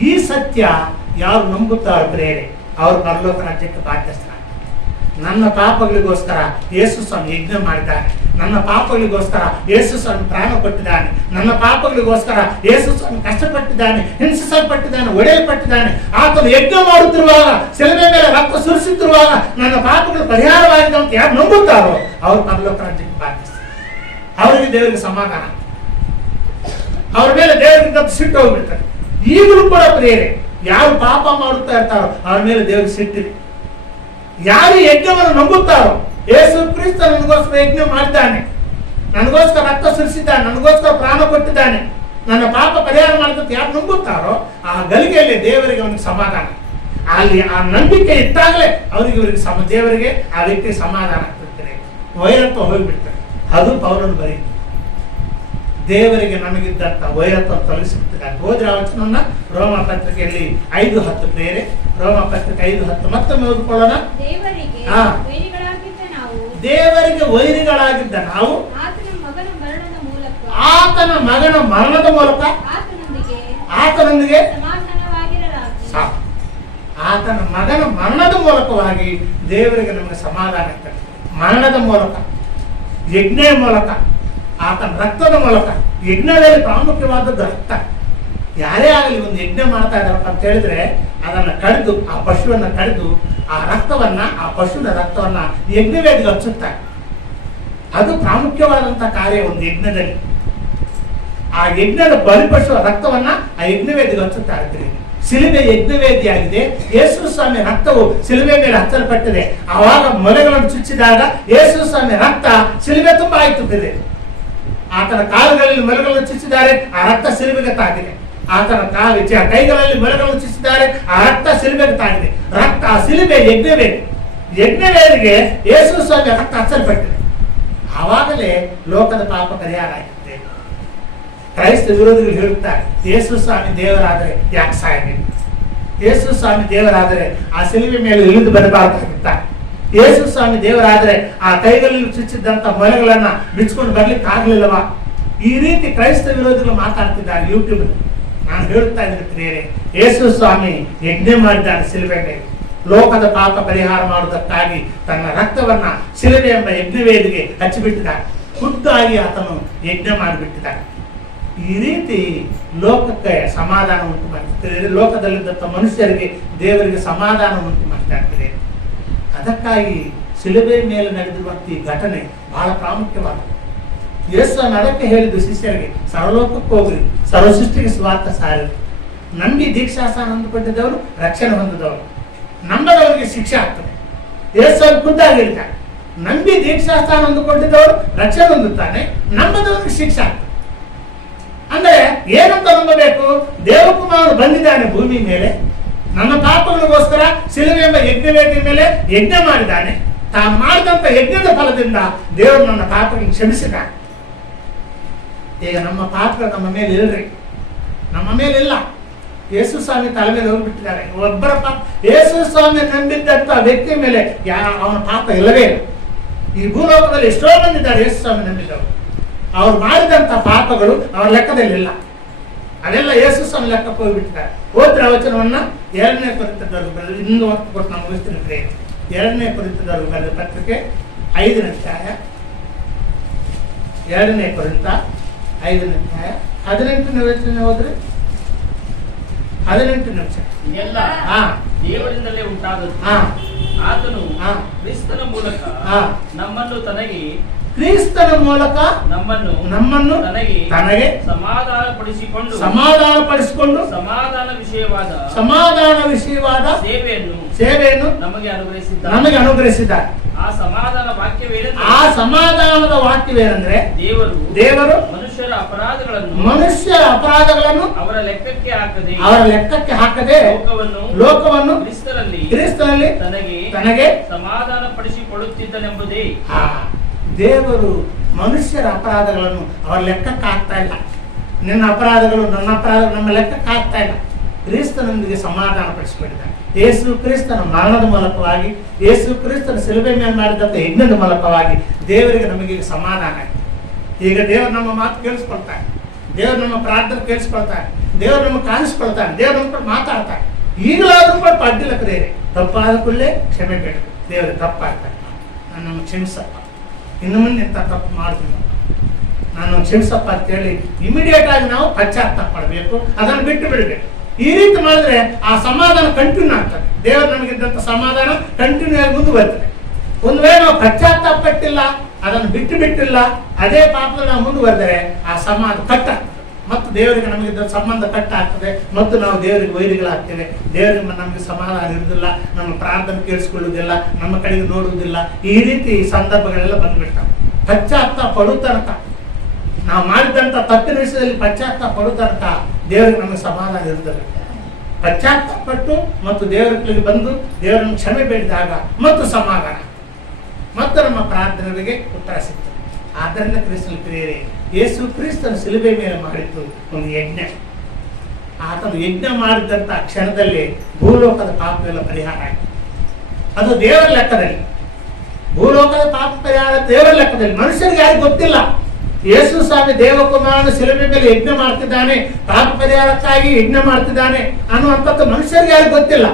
ಈ ಸತ್ಯ ಯಾರು ನಂಬುತ್ತಾರೆ ಪ್ರಿಯರೇ ಅವರು ಪರಲೋಕ ರಾಜ್ಯಕ್ಕೆ ಬಾಧ್ಯಸ್ಥರಾಗ್ತಾರೆ. ನನ್ನ ಪಾಪಗಳಿಗೋಸ್ಕರ ಯೇಸು ಸ್ವಾಮಿ ಯಜ್ಞ ಮಾಡಿದ್ದಾನೆ, ನನ್ನ ಪಾಪಗಳಿಗೋಸ್ಕರ ಯೇಸು ಸ್ವಾಮಿ ಪ್ರಾಣ ಕೊಟ್ಟಿದ್ದಾನೆ, ನನ್ನ ಪಾಪಗಳಿಗೋಸ್ಕರ ಯೇಸು ಸ್ವಾಮಿ ಕಷ್ಟಪಟ್ಟಿದ್ದಾನೆ, ಹಿಂಸಿಸಲ್ಪಟ್ಟಿದ್ದಾನೆ, ಒಡೆಯಲ್ಪಟ್ಟಿದ್ದಾನೆ. ಆತನು ಯಜ್ಞ ಮಾಡುತ್ತಿರುವಾಗ, ಶಿಲುಬೆ ಮೇಲೆ ರಕ್ತ ಸುರಿಸುತ್ತಿರುವಾಗ ನನ್ನ ಪಾಪಗಳು ಪರಿಹಾರವಾಗಿದೆ ಅಂತ ಯಾರು ನಂಬುತ್ತಾರೋ ಅವರು ಪರಲೋಕ ರಾಜ್ಯಕ್ಕೆ ಬಾಧ್ಯಸ್ಥರು. ಅವರಿಗೆ ದೇವರಿಗೆ ಸಮಾಧಾನ, ಅವ್ರ ಮೇಲೆ ದೇವರಿಗೆ ಸಿಟ್ಟು ಹೋಗ್ಬಿಡ್ತಾರೆ. ಈಗಲೂ ಕೂಡ ಪ್ರಿಯರೇ ಯಾರು ಪಾಪ ಮಾಡುತ್ತಾ ಇರ್ತಾರೋ ಅವ್ರ ಮೇಲೆ ದೇವರಿಗೆ ಸಿಟ್ಟಿದೆ. ಯಾರು ಯಜ್ಞವನ್ನು ನಂಬುತ್ತಾರೋ, ಯೇಸು ಕ್ರಿಸ್ತ ನನಗೋಸ್ಕರ ಯಜ್ಞ ಮಾಡಿದ್ದಾನೆ, ನನಗೋಸ್ಕರ ರಕ್ತ ಸುರಿಸಿದ್ದಾನೆ, ನನಗೋಸ್ಕರ ಪ್ರಾಣ ಕೊಟ್ಟಿದ್ದಾನೆ, ನನ್ನ ಪಾಪ ಪರಿಹಾರ ಮಾಡಿದಂತ ಯಾರು ನಂಬುತ್ತಾರೋ ಆ ಗಳಿಗೆಯಲ್ಲಿ ದೇವರಿಗೆ ಅವನಿಗೆ ಸಮಾಧಾನ. ಅಲ್ಲಿ ಆ ನಂಬಿಕೆ ಇಟ್ಟಾಗಲೇ ಇವರಿಗೆ ದೇವರಿಗೆ ಆ ವ್ಯಕ್ತಿ ಸಮಾಧಾನ ಆಗ್ತಿರ್ತಾರೆ, ವೈರತ್ವ ಹೋಗಿಬಿಡ್ತಾರೆ. ಅದು ಪೌಲನು ಬರೀ ದೇವರಿಗೆ ನಮಗಿದ್ದಂತ ವೈರತ್ವ ತೊಲಗಿಸಿಬಿಟ್ಟಿದ್ದಾರೆ. ಹೋದ್ರೆ ಆ ವಚನವನ್ನ ರೋಮ ಪತ್ರಿಕೆಯಲ್ಲಿ 5:10 ಪ್ರೇರೆ, ರೋಮ ಪತ್ರಿಕೆ 5:10 ಮತ್ತೊಮ್ಮೆ ಓದಿಕೊಳ್ಳೋಣ. ದೇವರಿಗೆ ವೈರಿಗಳಾಗಿದ್ದ ನಾವು ಆತನ ಮಗನ ಮರಣದ ಮೂಲಕ ಆತನೊಂದಿಗೆ ಆತನ ಮಗನ ಮರಣದ ಮೂಲಕವಾಗಿ ದೇವರಿಗೆ ನಮಗೆ ಸಮಾಧಾನ ಇರ್ತದೆ. ಮರಣದ ಮೂಲಕ, ಯಜ್ಞೆಯ ಮೂಲಕ, ಆತನ ರಕ್ತದ ಮೂಲಕ. ಯಜ್ಞದಲ್ಲಿ ಪ್ರಾಮುಖ್ಯವಾದದ್ದು ರಕ್ತ. ಯಾರೇ ಆಗಲಿ ಒಂದು ಯಜ್ಞ ಮಾಡ್ತಾ ಇದ್ದಾರಪ್ಪ ಅಂತ ಹೇಳಿದ್ರೆ ಅದನ್ನ ಕಡಿದು, ಆ ಪಶುವನ್ನ ಕಡಿದು ಆ ರಕ್ತವನ್ನ, ಆ ಪಶುವಿನ ರಕ್ತವನ್ನ ಯಜ್ಞವೇದಿಗೆ ಹಚ್ಚುತ್ತಾರೆ. ಅದು ಪ್ರಾಮುಖ್ಯವಾದಂತಹ ಕಾರ್ಯ ಒಂದು ಯಜ್ಞದಲ್ಲಿ. ಆ ಯಜ್ಞದ ಬಲಿಪಶುವ ರಕ್ತವನ್ನ ಆ ಯಜ್ಞವೇದಿಗೆ ಹಚ್ಚುತ್ತಾ ಇರ್ತೀರಿ. ಶಿಲುಬೆ ಯಜ್ಞವೇದಿಯಾಗಿದೆ. ಯೇಸು ಸ್ವಾಮಿ ರಕ್ತವು ಶಿಲುಬೆ ಮೇಲೆ ಹಚ್ಚಲ್ಪಟ್ಟಿದೆ. ಆವಾಗ ಮೊಲೆಗಳನ್ನು ಚುಚ್ಚಿದಾಗ ಯೇಸು ಸ್ವಾಮಿ ರಕ್ತ ಶಿಲುಬೆ ತುಂಬ ಆಯ್ತುತ್ತದೆ. ಆತನ ಕಾಲುಗಳಲ್ಲಿ ಮೊಲೆಗಳನ್ನು ಚುಚ್ಚಿದ್ದಾರೆ, ಆ ರಕ್ತ ಶಿಲುಬೆಗೆ ತಾಗಿದೆ. ಆತನ ಕೈಗಳಲ್ಲಿ ಮೊಲೆಗಳನ್ನು ಚುಚ್ಚಿದ್ದಾರೆ, ಆ ರಕ್ತ ಶಿಲುಬೆಗೆ ತಾಗಿದೆ. ರಕ್ತ ಶಿಲುಬೆ ಯಜ್ಞವೇದಿ. ಯಜ್ಞವೇದಿಗೆ ಯೇಸು ಸ್ವಾಮಿ ರಕ್ತ ಹಚ್ಚಲ್ಪಟ್ಟಿದೆ. ಆವಾಗಲೇ ಲೋಕದ ಪಾಪ ಪರಿಹಾರ ಆಗಿದೆ. ಕ್ರೈಸ್ತ ವಿರೋಧಿಗಳು ಹೇಳುತ್ತಾರೆ, ಯೇಸು ಸ್ವಾಮಿ ದೇವರಾದರೆ ಯಾಕೆ ಸಾಯಬೇಕು? ಯೇಸು ಸ್ವಾಮಿ ದೇವರಾದರೆ ಆ ಶಿಲುಬೆ ಮೇಲೆ ಇಳಿದು ಬರಬಾರ್ದಾಗಿತ್ತ? ಯೇಸು ಸ್ವಾಮಿ ದೇವರಾದರೆ ಆ ಕೈಗಳಲ್ಲಿ ಚುಚ್ಚಿದ್ದಂತ ಮೊಲೆಗಳನ್ನ ಬಿಚ್ಕೊಂಡು ಬರ್ಲಿಕ್ಕೆ ಆಗ್ಲಿಲ್ಲವಾ? ಈ ರೀತಿ ಕ್ರೈಸ್ತ ವಿರೋಧಿಗಳು ಮಾತಾಡ್ತಿದ್ದಾರೆ ಯೂಟ್ಯೂಬ್. ನಾನು ಹೇಳುತ್ತಾ ಇದ್ದೀನಿ ಪ್ರಿಯರೇ, ಯೇಸು ಸ್ವಾಮಿ ಯಜ್ಞ ಮಾಡಿದ್ದಾನೆ ಶಿಲುಬೆ ಮೇಲೆ. ಲೋಕದ ಪಾಪ ಪರಿಹಾರ ಮಾಡುವುದಕ್ಕಾಗಿ ತನ್ನ ರಕ್ತವನ್ನ ಶಿಲುಬೆ ಎಂಬ ಯಜ್ಞವೇದಿಗೆ ಹಚ್ಚಿಬಿಟ್ಟಿದ್ದಾನೆ. ಖುದ್ದಾಗಿ ಆತನು ಯಜ್ಞ ಮಾಡಿಬಿಟ್ಟಿದ್ದಾನೆ. ಈ ರೀತಿ ಲೋಕಕ್ಕೆ ಸಮಾಧಾನ ಉಂಟು ಮಾಡ್ತಿದ್ದಾರೆ. ಲೋಕದಲ್ಲಿದ್ದಂಥ ಮನುಷ್ಯರಿಗೆ ದೇವರಿಗೆ ಸಮಾಧಾನ ಉಂಟು ಮಾಡ್ತಾ ಇರ್ತಾರೆ. ಅದಕ್ಕಾಗಿ ಶಿಲುಬೆ ಮೇಲೆ ನಡೆದಿರುವಂಥ ಈ ಘಟನೆ ಬಹಳ ಪ್ರಾಮುಖ್ಯವಾಗಿದೆ. ಯೇಸು ಅದಕ್ಕೆ ಹೇಳಿದ್ದು ಶಿಷ್ಯರಿಗೆ, ಸರ್ವಲೋಕಕ್ಕೆ ಹೋಗ್ರಿ, ಸರ್ವಸೃಷ್ಟಿಗೆ ಸುವಾರ್ತೆ ಸಾರಿರಿ. ನಂಬಿ ದೀಕ್ಷಾಸ್ನಾನ ಹೊಂದಿಕೊಂಡಿದ್ದವರು ರಕ್ಷಣೆ ಹೊಂದಿದವರು, ನಂಬದವರಿಗೆ ಶಿಕ್ಷೆ ಆಗ್ತದೆ. ಯೇಸು ಖುದ್ದಾಗಿ ಹೇಳ್ತಾರೆ, ನಂಬಿ ದೀಕ್ಷಾಸ್ನಾನ ಹೊಂದಿಕೊಂಡಿದ್ದವರು ರಕ್ಷಣೆ ಹೊಂದುತ್ತಾನೆ, ನಂಬದವರಿಗೆ ಶಿಕ್ಷೆ ಆಗ್ತದೆ. ಅಂದ್ರೆ ಏನಂತ ನಂಬಬೇಕು? ದೇವಕುಮಾರನು ಬಂದಿದ್ದಾನೆ ಭೂಮಿ ಮೇಲೆ, ನನ್ನ ಪಾಪಗಳಿಗೋಸ್ಕರ ಶಿಲುಬೆ ಎಂಬ ಯಜ್ಞವೇದಿ ಮೇಲೆ ಯಜ್ಞ ಮಾಡಿದ್ದಾನೆ. ತಾನು ಮಾಡಿದಂತ ಯಜ್ಞದ ಫಲದಿಂದ ದೇವರು ನನ್ನ ಪಾಪಗಳನ್ನು ಕ್ಷಮಿಸಿದ್ದಾನೆ. ಈಗ ನಮ್ಮ ಪಾಪಗಳು ನಮ್ಮ ಮೇಲೆ ಇಲ್ರಿ, ನಮ್ಮ ಮೇಲೆ ಇಲ್ಲ. ಯೇಸು ಸ್ವಾಮಿ ತಲೆ ಮೇಲೆ ಹೋಗ್ಬಿಟ್ಟಿದ್ದಾರೆ. ಒಬ್ಬರ ಪಾಪ, ಯೇಸು ಸ್ವಾಮಿ ನಂಬಿದ್ದಂತ ವ್ಯಕ್ತಿ ಮೇಲೆ ಅವನ ಪಾಪ ಇಲ್ಲವೇ ಇಲ್ಲ. ಈ ಭೂಲೋಕದಲ್ಲಿ ಎಷ್ಟೋ ಮಂದಿದ್ದಾರೆ ಯೇಸು ಸ್ವಾಮಿ ನಂಬಿದ್ದವರು. ಅವ್ರು ಮಾಡಿದಂತ ಪಾಪಗಳು ಅವರ ಲೆಕ್ಕದಲ್ಲಿಲ್ಲ. ಅದೆಲ್ಲ ಯೇಸು ಸ್ವಾಮಿ ಲೆಕ್ಕಕ್ಕೆ ಹೋಗ್ಬಿಟ್ಟಿದ್ದಾರೆ. ಓದ್ರ ವಚನವನ್ನ 2ನೇ ಕೊರಿಂಥದವರೆಗೆ ಬರೆದು, ಇನ್ನೊಂದು ಹೊತ್ತು ಕೊಟ್ಟು ನಾವು ಮುಗಿಸ್ತೀನಿ ಪ್ರೇಮ. 2ನೇ ಕೊರಿಂಥದವರೆಗೆ ಬರೆದ ಪತ್ರಿಕೆ 5ನೇ ಅಧ್ಯಾಯ, 2ನೇ ಕೊರಿಂಥ 5ನೇ ಅಧ್ಯಾಯ 18ನೇ ವಚನ ಹೋದ್ರೆ 18ನೇ ವಚನ. ಇದೆಲ್ಲ ದೇವರಿಂದಲೇ ಉಂಟಾದದ್ದು. ಆತನು ಕ್ರಿಸ್ತನ ಮೂಲಕ ನಮ್ಮನ್ನು ತನಗೆ ನಮ್ಮನ್ನು ತನಗೆ ಸಮಾಧಾನಪಡಿಸಿಕೊಂಡು ಸಮಾಧಾನ ವಿಷಯವಾದ ಸೇವೆಯನ್ನು ನಮಗೆ ಅನುಗ್ರಹಿಸಿದ್ದಾರೆ. ಆ ಸಮಾಧಾನದ ವಾಕ್ಯವೇನೆಂದ್ರೆ, ದೇವರು ಮನುಷ್ಯರ ಅಪರಾಧಗಳನ್ನು ಅವರ ಲೆಕ್ಕಕ್ಕೆ ಹಾಕದೆ ಲೋಕವನ್ನು ಕ್ರಿಸ್ತನಲ್ಲಿ ತನಗೆ ಸಮಾಧಾನಪಡಿಸಿಕೊಳ್ಳುತ್ತಿದ್ದನೆಂಬುದೇ. ದೇವರು ಮನುಷ್ಯರ ಅಪರಾಧಗಳನ್ನು ಅವರ ಲೆಕ್ಕಕ್ಕೆ ಹಾಕ್ತಾ ಇಲ್ಲ. ನಿನ್ನ ಅಪರಾಧಗಳು ನನ್ನ ಅಪರಾಧಗಳು ನಮ್ಮ ಲೆಕ್ಕಕ್ಕೆ ಹಾಕ್ತಾ ಇಲ್ಲ. ಕ್ರಿಸ್ತನೊಂದಿಗೆ ಸಮಾಧಾನ ಪಡಿಸಿಕೊಂಡಿದ್ದಾನೆ. ಯೇಸು ಕ್ರಿಸ್ತನ ಮರಣದ ಮೂಲಕವಾಗಿ, ಯೇಸು ಕ್ರಿಸ್ತನ ಶಿಲುಬೆ ಮೇಲೆ ಮಾಡಿದಂತ ಯಜ್ಞದ ಮೂಲಕವಾಗಿ ದೇವರಿಗೆ ನಮಗೆ ಸಮಾಧಾನ ಆಗಿದೆ. ಈಗ ದೇವರು ನಮ್ಮ ಮಾತು ಕೇಳಿಸ್ಕೊಳ್ತಾನೆ, ದೇವರು ನಮ್ಮ ಪ್ರಾರ್ಥನೆ ಕೇಳಿಸ್ಕೊಳ್ತಾನೆ, ದೇವರು ನಮಗೆ ಕಾಣಿಸ್ಕೊಳ್ತಾನೆ, ದೇವರು ನಮ್ಮ ಮಾತಾಡ್ತಾನೆ. ಈಗಲಾದ್ರೂ ಕೂಡ ಅಡ್ಡಿಲ್ಲ ಪ್ರೇರೆ, ತಪ್ಪಾದ ಕೂಡಲೇ ಕ್ಷಮೆ ಬೇಡ. ದೇವರಿಗೆ ತಪ್ಪಾಗ್ತಾನೆ, ನಾನು ನಮಗೆ ಕ್ಷಮಿಸಪ್ಪ, ಇನ್ನು ಮುಂದೆ ಇಂಥ ತಪ್ಪು ಮಾಡ್ತೀನಿ, ನಾನು ಕ್ಷಮಿಸಪ್ಪ ಅಂತೇಳಿ ಇಮಿಡಿಯೇಟ್ ಆಗಿ ನಾವು ಪಶ್ಚಾತ್ತಾಪ ಪಡಬೇಕು, ಅದನ್ನು ಬಿಟ್ಟು ಬಿಡಬೇಕು. ಈ ರೀತಿ ಮಾಡಿದ್ರೆ ಆ ಸಮಾಧಾನ ಕಂಟಿನ್ಯೂ ಆಗ್ತದೆ. ದೇವರು ನಮಗಿದ್ದಂಥ ಸಮಾಧಾನ ಕಂಟಿನ್ಯೂ ಆಗಿ ಮುಂದುವರ್ತದೆ. ಒಂದು ವೇಳೆ ನಾವು ಪಶ್ಚಾತ್ತಾಪ ಪಟ್ಟಿಲ್ಲ, ಅದನ್ನು ಬಿಟ್ಟಿಲ್ಲ, ಅದೇ ಪಾಪದಲ್ಲಿ ನಾವು ಮುಂದುವರೆದರೆ ಆ ಸಮಾಧಾನ ಕಟ್ಟಾಗ್ತದೆ ಮತ್ತು ದೇವರಿಗೆ ನಮಗಿದ್ದ ಸಂಬಂಧ ಕಟ್ಟಾಗ್ತದೆ ಮತ್ತು ನಾವು ದೇವರಿಗೆ ವೈರಿಗಳಾಗ್ತೇವೆ. ದೇವರಿಗೆ ನಮಗೆ ಸಮಾಧಾನ ಇರುವುದಿಲ್ಲ, ನಮ್ಮ ಪ್ರಾರ್ಥನೆ ಕೇಳಿಸ್ಕೊಳ್ಳುವುದಿಲ್ಲ, ನಮ್ಮ ಕಡೆಗೆ ನೋಡುವುದಿಲ್ಲ. ಈ ರೀತಿ ಸಂದರ್ಭಗಳೆಲ್ಲ ಬಂದ್ಬಿಡ್ತಾವೆ. ಪಶ್ಚಾತ್ತಾಪ ಪಡು ತನಕ, ನಾವು ಮಾಡಿದಂಥ ತಪ್ಪಿನ ವಿಷಯದಲ್ಲಿ ಪಶ್ಚಾತ್ತಾಪ ಪಡು ತನಕ ದೇವರಿಗೆ ನಮಗೆ ಸಮಾಧಾನ ಇರುತ್ತದೆ. ಪಶ್ಚಾತ್ತಾಪ ಪಟ್ಟು ಮತ್ತು ದೇವರಿಗೆ ಬಂದು ದೇವರನ್ನು ಕ್ಷಮೆ ಬೇಡಿದಾಗ ಮತ್ತು ಸಮಾಧಾನ ಮತ್ತು ನಮ್ಮ ಪ್ರಾರ್ಥನೆಗಳಿಗೆ ಉತ್ತರ ಸಿಗ್ತದೆ. ಆದ್ದರಿಂದ ಕ್ರಿಸ್ತನ ಪ್ರಿಯರೇ, ಯೇಸು ಕ್ರಿಸ್ತನ ಶಿಲುಬೆ ಮೇಲೆ ಮಾಡಿದ್ದು ಒಂದು ಯಜ್ಞ. ಆತನು ಯಜ್ಞ ಮಾಡಿದಂತ ಕ್ಷಣದಲ್ಲಿ ಭೂಲೋಕದ ಪಾಪವೆಲ್ಲ ಪರಿಹಾರ ಆಯಿತು. ಅದು ದೇವರ ಲೆಕ್ಕದಲ್ಲಿ, ಭೂಲೋಕದ ಪಾಪ ಪರಿಹಾರ ದೇವರ ಲೆಕ್ಕದಲ್ಲಿ. ಮನುಷ್ಯರಿಗೆ ಯಾರಿಗೂ ಗೊತ್ತಿಲ್ಲ ಯೇಸು ಸ್ವಾಮಿ ದೇವಕುಮಾರನ ಶಿಲುಬೆ ಮೇಲೆ ಯಜ್ಞ ಮಾಡ್ತಿದ್ದಾನೆ, ಪಾಪ ಪರಿಹಾರಕ್ಕಾಗಿ ಯಜ್ಞ ಮಾಡ್ತಿದ್ದಾನೆ ಅನ್ನುವಂಥದ್ದು ಮನುಷ್ಯರಿಗೆ ಯಾರಿಗೂ ಗೊತ್ತಿಲ್ಲ.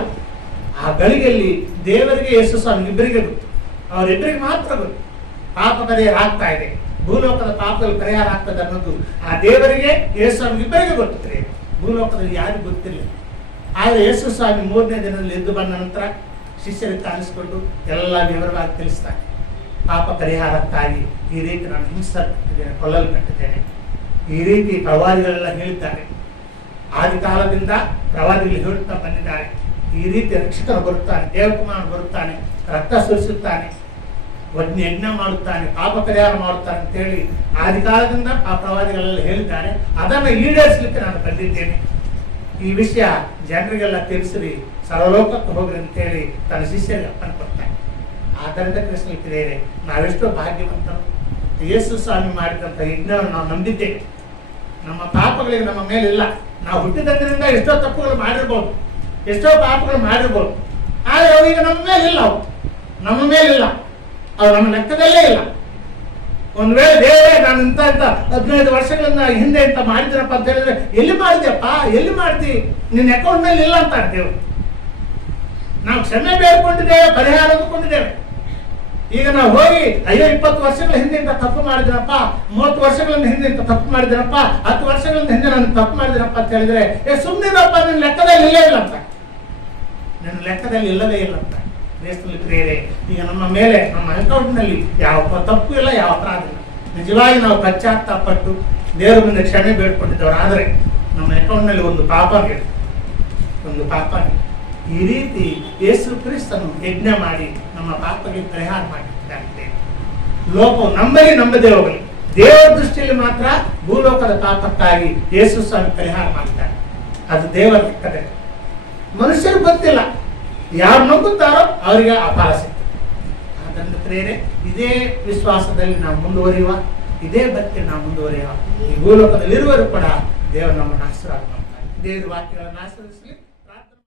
ಆ ಗಳಿಗೆಯಲ್ಲಿ ದೇವರಿಗೆ ಯೇಸು ಸ್ವಾಮಿ ಇಬ್ಬರಿಗೆ ಗೊತ್ತು, ಅವರಿಬ್ಬರಿಗೆ ಮಾತ್ರ ಗೊತ್ತು. ಪಾಪ ಪರಿಹಾರ ಆಗ್ತಾ ಇದೆ, ಭೂಲೋಕದ ಪಾಪದಲ್ಲಿ ಪರಿಹಾರ ಆಗ್ತದೆ ಅನ್ನೋದು ಆ ದೇವರಿಗೆ ಯೇಸು ಸ್ವಾಮಿ ಇಬ್ಬರಿಗೆ ಗೊತ್ತಿದೆ, ಭೂಲೋಕದಲ್ಲಿ ಯಾರಿಗೂ ಗೊತ್ತಿಲ್ಲ. ಆದರೆ ಯೇಸು ಸ್ವಾಮಿ 3ನೇ ದಿನದಲ್ಲಿ ಎದ್ದು ಬಂದ ನಂತರ ಶಿಷ್ಯರಿಗೆ ಕಾಣಿಸಿಕೊಂಡು ಎಲ್ಲ ವಿವರವಾಗಿ ತಿಳಿಸ್ತಾನೆ. ಪಾಪ ಪರಿಹಾರಕ್ಕಾಗಿ ಈ ರೀತಿ ನಾನು ಹಿಂಸೆ ಕೊಲ್ಲಲ್ಪಟ್ಟಿದ್ದೇನೆ, ಈ ರೀತಿ ಪ್ರವಾದಿಗಳೆಲ್ಲ ಹೇಳಿದ್ದಾರೆ. ಆದಿ ಕಾಲದಿಂದ ಪ್ರವಾದಿಗಳು ಹೇಳುತ್ತಾ ಬಂದಿದ್ದಾರೆ, ಈ ರೀತಿ ರಕ್ಷಕನು ಬರುತ್ತಾನೆ, ದೇವಕುಮಾರನು ಬರುತ್ತಾನೆ, ರಕ್ತ ಸುರಿಸುತ್ತಾನೆ, ಯಜ್ಞ ಮಾಡುತ್ತಾನೆ, ಪಾಪ ಪರಿಹಾರ ಮಾಡುತ್ತಾನೆ ಅಂತೇಳಿ ಆದಿ ಕಾಲದಿಂದ ಆ ಪ್ರವಾದಿಗಳೆಲ್ಲ ಹೇಳಿದ್ದಾರೆ. ಅದನ್ನು ಈಡೇರಿಸಲಿಕ್ಕೆ ನಾನು ಬಂದಿದ್ದೇನೆ. ಈ ವಿಷಯ ಜನರಿಗೆಲ್ಲ ತಿಳಿಸಿರಿ, ಸರ್ವಲೋಕಕ್ಕೆ ಹೋಗ್ರಿ ಅಂತೇಳಿ ತನ್ನ ಶಿಷ್ಯರಿಗೆ ಅಪ್ಪಣೆ ಕೊಡ್ತಾನೆ. ಆದ್ದರಿಂದ ಕೃಷ್ಣಕ್ಕೆ ನಾವೆಷ್ಟೋ ಭಾಗ್ಯವಂತರು. ಯೇಸು ಸ್ವಾಮಿ ಮಾಡಿದಂಥ ಯಜ್ಞವನ್ನು ನಾವು ನಂಬಿದ್ದೇವೆ. ನಮ್ಮ ಪಾಪಗಳಿಗೆ ನಮ್ಮ ಮೇಲಿಲ್ಲ. ನಾವು ಹುಟ್ಟಿದಂದಿನಿಂದ ಎಷ್ಟೋ ತಪ್ಪುಗಳು ಮಾಡಿರ್ಬೋದು, ಎಷ್ಟೋ ಪಾಪಗಳು ಮಾಡಿರ್ಬೋದು, ಆದರೆ ಅವು ಈಗ ನಮ್ಮ ಮೇಲಿಲ್ಲ. ಅವು ನಮ್ಮ ಮೇಲಿಲ್ಲ, ಅವು ನಮ್ಮ ಲೆಕ್ಕದಲ್ಲೇ ಇಲ್ಲ. ಒಂದ್ ವೇಳೆ ದೇವರೇ ನಾನು ಇಂತ 15 ವರ್ಷಗಳಿಂದ ಹಿಂದೆ ಇಂತ ಮಾಡಿದ್ದೀನಪ್ಪ ಅಂತ ಹೇಳಿದ್ರೆ, ಎಲ್ಲಿ ಮಾಡಿದ್ಯಪ್ಪ, ಎಲ್ಲಿ ಮಾಡ್ತಿ, ನಿನ್ನ ಅಕೌಂಟ್ ಮೇಲೆ ಇಲ್ಲ ಅಂತ ದೇವರು. ನಾವು ಕ್ಷಮೆ ಬೇಡ್ಕೊಂಡಿದ್ದೇವೆ, ಪರಿಹಾರ ಅಂದುಕೊಂಡಿದ್ದೇವೆ. ಈಗ ನಾವು ಹೋಗಿ 20 ವರ್ಷಗಳ ಹಿಂದೆ ಇಂತ ತಪ್ಪು ಮಾಡಿದ್ರಪ್ಪ, 30 ವರ್ಷಗಳಿಂದ ಹಿಂದೆ ಇಂತ ತಪ್ಪು ಮಾಡಿದ್ರಪ್ಪ, 10 ವರ್ಷಗಳಿಂದ ಹಿಂದೆ ನಾನು ತಪ್ಪು ಮಾಡಿದ್ರಪ್ಪ ಅಂತ ಹೇಳಿದ್ರೆ, ಸುಮ್ಮನಿರಪ್ಪ, ನಿನ್ನ ಲೆಕ್ಕದಲ್ಲಿ ಇಲ್ಲೇ ಇಲ್ಲ ಅಂತ, ನನ್ನ ಲೆಕ್ಕದಲ್ಲಿ ಇಲ್ಲವೇ ಇಲ್ಲ ಅಂತ. ದೇಶದಲ್ಲಿ ಪ್ರಿಯರೇ, ಈಗ ನಮ್ಮ ಮೇಲೆ ನಮ್ಮ ಅಕೌಂಟ್ ನಲ್ಲಿ ಯಾವ ತಪ್ಪು ಇಲ್ಲ, ಯಾವ ಅಪರಾಧ ಇಲ್ಲ. ನಿಜವಾಗಿ ನಾವು ಪಶ್ಚಾತ್ತಾಪಟ್ಟು ದೇವರ ಮುಂದೆ ಕ್ಷಮೆ ಬೇಡ್ಕೊಂಡಿದ್ದವರು ಆದರೆ ನಮ್ಮ ಅಕೌಂಟ್ ನಲ್ಲಿ ಒಂದು ಪಾಪ ಈ ರೀತಿ ಯೇಸು ಕ್ರಿಸ್ತನು ಯಜ್ಞ ಮಾಡಿ ನಮ್ಮ ಪಾಪಗಳಿಗೆ ಪರಿಹಾರ ಮಾಡಿದ್ದಾನೆ. ಲೋಕವು ನಂಬದೇ ಹೋಗಲಿ, ದೇವರ ದೃಷ್ಟಿಯಲ್ಲಿ ಮಾತ್ರ ಭೂಲೋಕದ ಪಾಪಕ್ಕಾಗಿ ಯೇಸು ಸ್ವಾಮಿ ಪರಿಹಾರ ಮಾಡಿದ್ದಾನೆ. ಅದು ದೇವರ ಲೆಕ್ಕದಲ್ಲಿ. ಮನುಷ್ಯರು ಗೊತ್ತಿಲ್ಲ, ಯಾರು ನಂಬುತ್ತಾರೋ ಅವರಿಗೆ ಅಪಾರ ಸಿಗ್ತದೆ. ಆದ್ದರಿಂದ ಪ್ರೇರೆ, ಇದೇ ವಿಶ್ವಾಸದಲ್ಲಿ ನಾವು ಮುಂದುವರಿಯುವ, ಇದೇ ಭಕ್ತಿಯಲ್ಲಿ ನಾವು ಮುಂದುವರಿಯುವ. ಈ ಭೂಲೋಕದಲ್ಲಿರುವರು ಕೂಡ ದೇವರು ನಮ್ಮನ್ನು ಆಶೀರ್ವಾದ ಮಾಡ್ತಾರೆ. ದೇವರ ವಾಕ್ಯಗಳನ್ನು ಆಶೀರ್ವದಿಸಿ